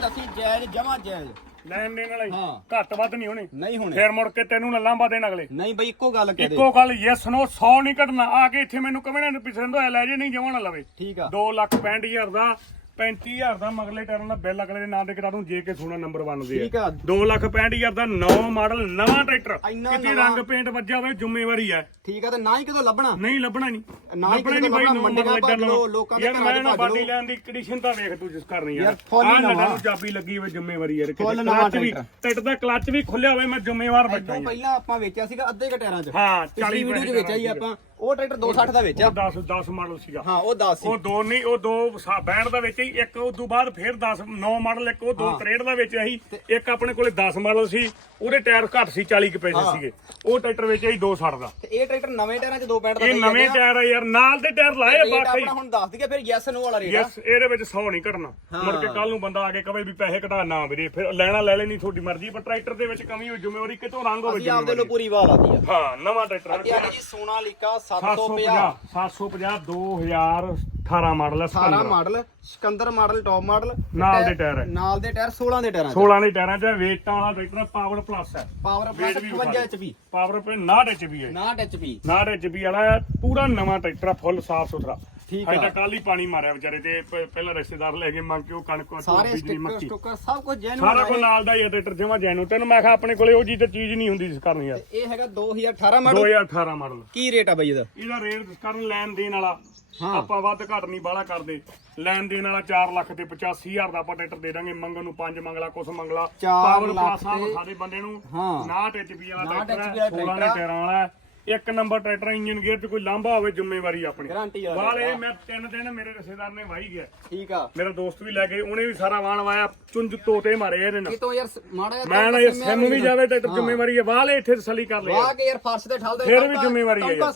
ਦੱਸੀ ਜਾਇਜ਼ ਜਮਾ ਜਾਇਜ਼ ਲੈਣ ਦੇਣ ਵਾਲੇ। ਹਾਂ। ਘੱਟ ਵੱਧ ਨਹੀਂ ਹੋਣੇ। ਨਹੀਂ ਹੋਣੇ। ਫੇਰ ਮੁੜ ਕੇ ਤੈਨੂੰ ਨਾ ਲਾਂਬਾ ਦੇਣ ਅਗਲੇ। ਨਹੀਂ ਬਈ ਇੱਕੋ ਗੱਲ ਕਹਦੇ ਇੱਕੋ ਗੱਲ ਯੈਸ ਨੋ 100 ਨਹੀਂ ਘਟਣਾ ਆ ਕੇ ਇੱਥੇ ਮੈਨੂੰ ਕਮਣੇ ਨੂੰ ਪਸੰਦ ਹੋਇਆ ਲੈ ਜੇ ਨਹੀਂ ਜਮਾ ਨਾ ਲਵੇ। ਠੀਕ ਆ। 2 ਲੱਖ 65000 ਦਾ 35000 ਦਾ ਮਗਲੇ ਟਾਇਰਾਂ ਦਾ ਬਿੱਲ ਅਗਲੇ ਦੇ ਨਾਂ ਤੇ ਕਰਾ ਦੂੰ ਜੇ ਕੇ ਸੋਨਾ ਨੰਬਰ 1 ਦੇ ਠੀਕ ਆ। 2 ਲੱਖ 65000 ਦਾ ਨਵਾਂ ਮਾਡਲ ਨਵਾਂ ਟਰੈਕਟਰ। ਇੰਨਾ ਕਿਤੇ ਨਵਾਂ। ਰੰਗ ਪੇਂਟ ਵੱਜਿਆ ਹੋਵੇ ਜ਼ਿੰਮੇਵਾਰੀ ਹੈ। ਠੀਕ ਆ ਤੇ ਨਾ ਹੀ ਕਿਤੋਂ ਲੱਭਣਾ? ਨਹੀਂ ਲੱਭਣਾ ਨਹੀਂ। ਨਾ ਹੀ ਕਿਤੇ ਬਾਈ ਲੱਭਣਾ, ਨੂੰ ਮੰਡੀਆਂ ਭੱਜ ਲਓ, ਲੋਕਾਂ ਦੇ ਯਾਰ ਘਰਾਂ ਮੈਂ 'ਚ ਨਾ ਭੱਜ ਬਾਡੀ ਲਓ। ਲੈਣ ਦੀ ਕੰਡੀਸ਼ਨ ਤਾਂ ਵੇਖ ਤੂੰ ਜਿਸ ਕਰਨੀ ਯਾਰ ਫੁੱਲ ਆਹ ਨਵਾਂ। ਨੂੰ ਚਾਬੀ ਲੱਗੀ ਹੋਵੇ ਜ਼ਿੰਮੇਵਾਰੀ ਯਾਰ। ਫੁੱਲ ਕਿਤੇ ਨਵਾਂ ਕਲੱਚ ਵੀ। ਟਿੱਟ ਦਾ ਕਲੱਚ ਵੀ ਖੁੱਲਿਆ ਹੋਵੇ ਮੈਂ ਜ਼ਿੰਮੇਵਾਰ ਬੈਠਾ ਹਾਂ। ਪਹਿਲਾਂ ਆਪਾਂ ਵੇਚਿਆ ਸੀਗਾ ਅੱਧੇ ਕੁ ਟਾਇਰਾਂ 'ਚ। ਹਾਂ 40 ਪਿਛਲੀ ਵੀਡੀਓ 'ਚ ਵੇਚਿਆ ਆਪਾਂ। ਉਹ ਟਰੈਕਟਰ 260 ਦਾ ਵੇਚਿਆ। 10 10 ਮਾਡਲ ਸੀਗਾ। ਹਾਂ ਉਹ 10 ਸੀ। ਉਹ ਦੋ ਨਹੀਂ ਉਹ ਦੋ ਸਾ- ਬੈਂਡ ਦਾ ਵਿੱਚ ਹੀ ਇੱਕ ਉਸ ਤੋਂ ਬਾਅਦ ਫਿਰ 10 9 ਮਾਡਲ ਇੱਕ ਉਹ ਦੋ 63 ਦਾ ਵਿੱਚ ਆਹੀ ਇੱਕ ਆਪਣੇ ਕੋਲੇ 10 ਮਾਡਲ ਸੀ ਉਹਦੇ ਟਾਇਰ ਘੱਟ ਸੀ 40 ਕੁ ਪੈਸੇ ਸੀਗੇ। ਉਹ ਟਰੈਕਟਰ ਵਿੱਚ ਆਹੀ 260 ਦਾ। ਤੇ ਇਹ ਟਰੈਕਟਰ ਨਵੇਂ ਟਾਇਰਾਂ 'ਚ 2 ਪੈਂਟ ਦਾ ਇਹ ਨਵੇਂ। ਟਾਇਰ ਆ ਯਾਰ ਨਾਲ ਦੇ ਟਾਇਰ ਲਾਏ ਬਾਕੀ। ਆਪਣਾ ਹੁਣ ਦੱਸ ਦਈਏ ਫਿਰ ਯੈਸ ਨੋ ਵਾਲਾ ਰੇਟ ਯੈਸ ਇਹਦੇ ਵਿੱਚ 100 ਨਹੀਂ ਘਟਣਾ। ਮੁੜ ਕੇ ਕੱਲ ਨੂੰ ਬੰਦਾ ਆ ਕੇ ਕਵੇ ਵੀ ਪੈਸੇ ਘਟਾ ਨਾ ਵੀਰੇ ਫਿਰ ਲੈਣਾ ਲੈ ਲੈਣੀ ਤੁਹਾਡੀ ਮਰਜ਼ੀ ਪਰ ਟਰੈਕਟਰ ਦੇ ਵਿੱਚ ਕਮੀ ਹੋਈ ਜ਼ਿੰਮੇਵਾਰੀ ਕਿਤੋਂ ਰੰਗ ਹੋਵੇ ਅਸੀਂ ਆਪਦੇ ਲੋ। ਪੂਰੀ ਵਾਹ ਲਾਤੀ ਆ। ਹਾਂ ਨਵਾਂ ਟਰੈਕਟਰ ਆ ਜੀ ਸੋਨਾਲੀਕਾ 750 750 750 2018 ਮਾਡਲ ਹੈ 18 17 model Sikander model top model ਨਾਲ ਦੇ ਟਾਇਰ ਹੈ। ਨਾਲ ਦੇ ਟਾਇਰ 16 ਦੇ ਟਾਇਰਾਂ 'ਚ। 16 ਦੇ ਟਾਇਰਾਂ 'ਚ ਵੇਟਾਂ ਵਾਲਾ ਟਰੈਕਟਰ ਪਾਵਰ ਪਲੱਸ ਹੈ। ਪਾਵਰ ਪਲੱਸ ਵੀ 58 HP ਪਾਵਰ ਪੇ 69 ਐਚਪੀ ਹੈ। 59 HP 69 ਐਚਪੀ ਵਾਲਾ ਹੈ, ਪੂਰਾ ਨਵਾਂ ਟਰੈਕਟਰ ਫੁੱਲ ਸਾਫ਼ ਸੁਥਰਾ ਠੀਕ। ਤਾਂ ਕੱਲ ਹੀ ਪਾਣੀ ਮਾਰਿਆ ਵਿਚਾਰੇ ਤੇ। ਪ- ਪਹਿਲਾਂ ਰਿਸ਼ਤੇਦਾਰ ਲੈ ਕੇ ਮੰਗ ਕੇ ਉਹ ਕਣਕ ਸਾਰੇ ਬਿਜਲੀ ਸਟicker ਮੱਕੀ ਸਟੁੱਕਰ ਸਭ ਕੁਝ ਜੈਨੂਨ ਸਾਰਾ ਕੁਝ ਨਾਲ ਦਾ ਹੀ ਟਰੈਕਟਰ ਜਿਵੇਂ ਜੈਨੂ ਤੈਨੂੰ ਮੈਂ ਕਿਹਾ ਆਪਣੇ ਕੋਲੇ ਉਹ ਜੀ ਤੇ ਚੀਜ਼ ਨਹੀਂ ਹੁੰਦੀ ਇਸ ਕਰਨ ਯਾਰ। ਇਹ ਹੈਗਾ 2018 ਮਾਡਲ 2018 ਮਾਡਲ ਕੀ ਰੇਟ ਆ ਬਾਈ ਇਹਦਾ? ਇਹਦਾ ਰੇਟ ਕਰਨ ਲੈਣ ਦੇਣ ਵਾਲਾ। ਹਾਂ। ਆਪਾਂ ਵੱਧ ਘੱਟ ਨਹੀਂ ਬਾਹਲਾ ਕਰਦੇ। ਲੈਣ ਦੇਣ ਵਾਲਾ 4 ਲੱਖ ਤੇ 85000 ਦਾ ਆਪਾਂ ਟਰੈਕਟਰ ਦੇ ਦਾਂਗੇ। ਮੰਗਣ ਨੂੰ 5 ਮੰਗਲਾ ਕੁਛ ਮੰਗਲਾ। ਚਾਰ ਪਾਵਰ ਲੱਖ ਪਲਾਸ ਤੇ- ਸਾਡੇ ਬੰਦੇ ਨੂੰ। ਹਾਂ। 69 ਐਚਪੀ ਵਾਲਾ 69 ਟਰੈਕਟਰ HP ਹੈ ਵਾਲਾ 16 ਦੇ ਟਾਇਰਾਂ ਵਾਲਾ ਹੈ। ਇੱਕ ਨੰਬਰ ਟਰੈਕਟਰ ਇੰਜਨ ਗੇਅਰ 'ਚ ਕੋਈ ਲਾਂਭਾ ਹੋਵੇ ਜ਼ਿੰਮੇਵਾਰੀ ਆਪਣੀ। ਗਾਰੰਟੀ ਵਾਲਾ ਵਾਲੇ ਟਰੈਕਟਰ। ਮੈਂ ਤਿੰਨ ਦਿਨ ਮੇਰੇ ਰਿਸ਼ਤੇਦਾਰ ਨੇ ਵਾਹੀ ਗਿਆ। ਠੀਕ ਆ। ਮੇਰਾ ਦੋਸਤ ਵੀ ਲੈ ਕੇ ਉਹਨੇ ਵੀ ਸਾਰਾ ਵਾਣ ਵਾਇਆ ਚੁੰਝ ਤੋਤੇ ਮਾਰੇ ਇਹਦੇ ਨਾਲ। ਕਿਤੋਂ ਯਾਰ ਮਾੜਾ ਮੈਂ ਨਾ ਇਹ ਸਿਮ ਵੀ ਜਾਵੇ ਟਰੈਕਟਰ। ਜ਼ਿੰਮੇਵਾਰੀ ਹੈ ਵਾਲੇ ਇੱਥੇ ਤਸੱਲੀ ਕਰ ਲਿਆ ਵਾਹ ਕੇ ਯਾਰ ਫਰਸ਼ ਤੇ ਠਲਦੇ ਫਿਰ ਵੀ ਜ਼ਿੰਮੇਵਾਰੀ ਹੈ ਨਵਾਂ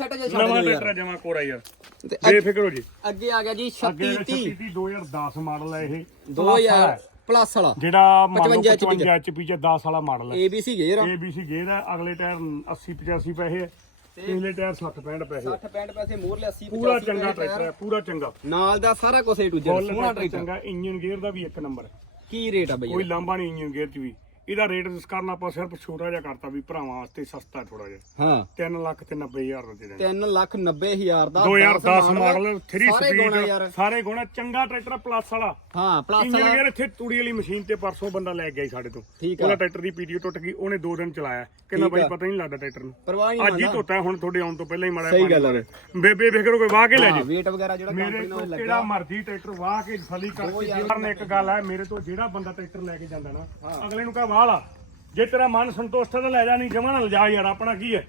ਟਰੈਕਟਰ ਜਮਾ ਕੋਰਾ ਯਾਰ। ਬੇਫਿਕਰ ਹੋ ਜੀ। ਅੱਗੇ ਆ ਗਿਆ ਜੀ ਅੱਗੇ 36 30 30 2010 ਮਾਡਲ ਹੈ ਇਹ। 2000 ਪਲੱਸ ਵਾਲਾ। ਜਿਹੜਾ ਮੰਨ ਲਓ 55 55 HP ਚ 10 ਵਾਲਾ ਮਾਡਲ ਹੈ ABC ਗੇਅਰ ਆ ABC ਗੇਅਰ ਹੈ ਅਗਲੇ ਟਾਇਰ 80 85 ਪੈਸੇ ਹੈ ਪਿਛਲੇ ਟਾਇਰ 60 65 ਪੈਸੇ। 60 65 ਪੈਸੇ ਮੋਰਲੇ 80 ਪੂਰਾ 85 ਚੰਗਾ ਪੈਸੇ ਟਰੈਕਟਰ ਹੈ ਪੂਰਾ ਚੰਗਾ। ਨਾਲ ਦਾ ਸਾਰਾ ਕੁਝ ਏ ਟੂ ਫੁੱਲ ਜੈਡ ਸੋਹਣਾ ਟਰੈਕਟਰ ਟਰੈਕਟਰ। ਚੰਗਾ ਇੰਜਨ ਗੇਅਰ ਦਾ ਵੀ ਇੱਕ ਨੰਬਰ ਕੀ ਰੇਟ ਆ ਬਈ ਕੋਈ ਲਾਂਭਾ ਨਹੀਂ ਇੰਜਨ ਗੇਅਰ ਚ ਵੀ। ਇਹਦਾ ਰੇਟ ਇਸ ਕਾਰਨ ਆਪਾਂ ਸਿਰਫ ਛੋਟਾ ਜਿਹਾ ਕਰਤਾ ਵੀ ਭਰਾਵਾਂ ਵਾਸਤੇ ਸਸਤਾ ਥੋੜਾ ਜਿਹਾ। ਹਾਂ। 3 ਲੱਖ ਤੇ 90000 ਦਾ ਦੇ ਦੇਣਾ। 3 ਲੱਖ 90 ਹਜ਼ਾਰ ਦਾ 2010 ਮਾਡਲ 3 ਸਾਰੇ ਗੁਣ ਆ ਯਾਰ। ਸਪੀਡ ਸਾਰੇ ਗੁਣਾ ਚੰਗਾ ਟਰੈਕਟਰ ਪਲੱਸ ਵਾਲਾ। ਹਾਂ ਪਲੱਸ ਇੰਜਨ ਵਾਲਾ। ਗੇਅਰ ਇੱਥੇ ਤੂੜੀ ਵਾਲੀ ਮਸ਼ੀਨ ਤੇ ਪਰਸੋਂ ਬੰਦਾ ਲੈ ਗਿਆ ਸਾਡੇ ਤੋਂ। ਉਹਦਾ ਟਰੈਕਟਰ ਦੀ ਪੀਟੀਓ ਟੁੱਟ ਗਈ ਉਹਨੇ 2 ਦਿਨ ਚਲਾਇਆ। ਕਹਿੰਦਾ ਬਾਈ। ਪਤਾ ਨਹੀਂ ਲੱਗਦਾ ਟਰੈਕਟਰ ਨੂੰ। ਅੱਜ ਹੀ ਧੋਤਾ ਹੁਣ ਤੁਹਾਡੇ ਆਉਣ ਤੋਂ ਪਹਿਲਾਂ ਹੀ ਮਾੜਾ ਸਹੀ ਗੱਲ ਮਾਰਿਆ। ਬੇਬੇ ਫਿਕਰ ਕੋਈ ਵਾਹ ਕੇ ਲੈ ਹਾਂ ਜੀ weight ਵਗੈਰਾ ਜਿਹੜਾ ਕੰਪਨੀ ਨਾਲ ਕਿਹੜਾ ਲੱਗਾ। ਮਰਜ਼ੀ ਟਰੈਕਟਰ ਵਾਹ ਕੇ ਫਲੀ ਕਰਕੇ ਇੱਕ ਗੱਲ ਹੈ ਮੇਰੇ ਤੋਂ ਜਿਹੜਾ ਬੰਦਾ ਟਰੈਕਟਰ ਲੈ ਕੇ ਜਾਂਦਾ ਨਾ ਅਗਲੇ ਨੂੰ ਕਹ ਵਾਹ ਲਾ ਜੇ ਤੇਰਾ ਮਨ ਸੰਤੁਸ਼ਟ ਹੈ ਤਾਂ ਲੈ ਜਾ, ਨਹੀਂ ਜਮਾ ਨਾ ਲਿਜਾ ਯਾਰ, ਆਪਣਾ ਕੀ ਹੈ।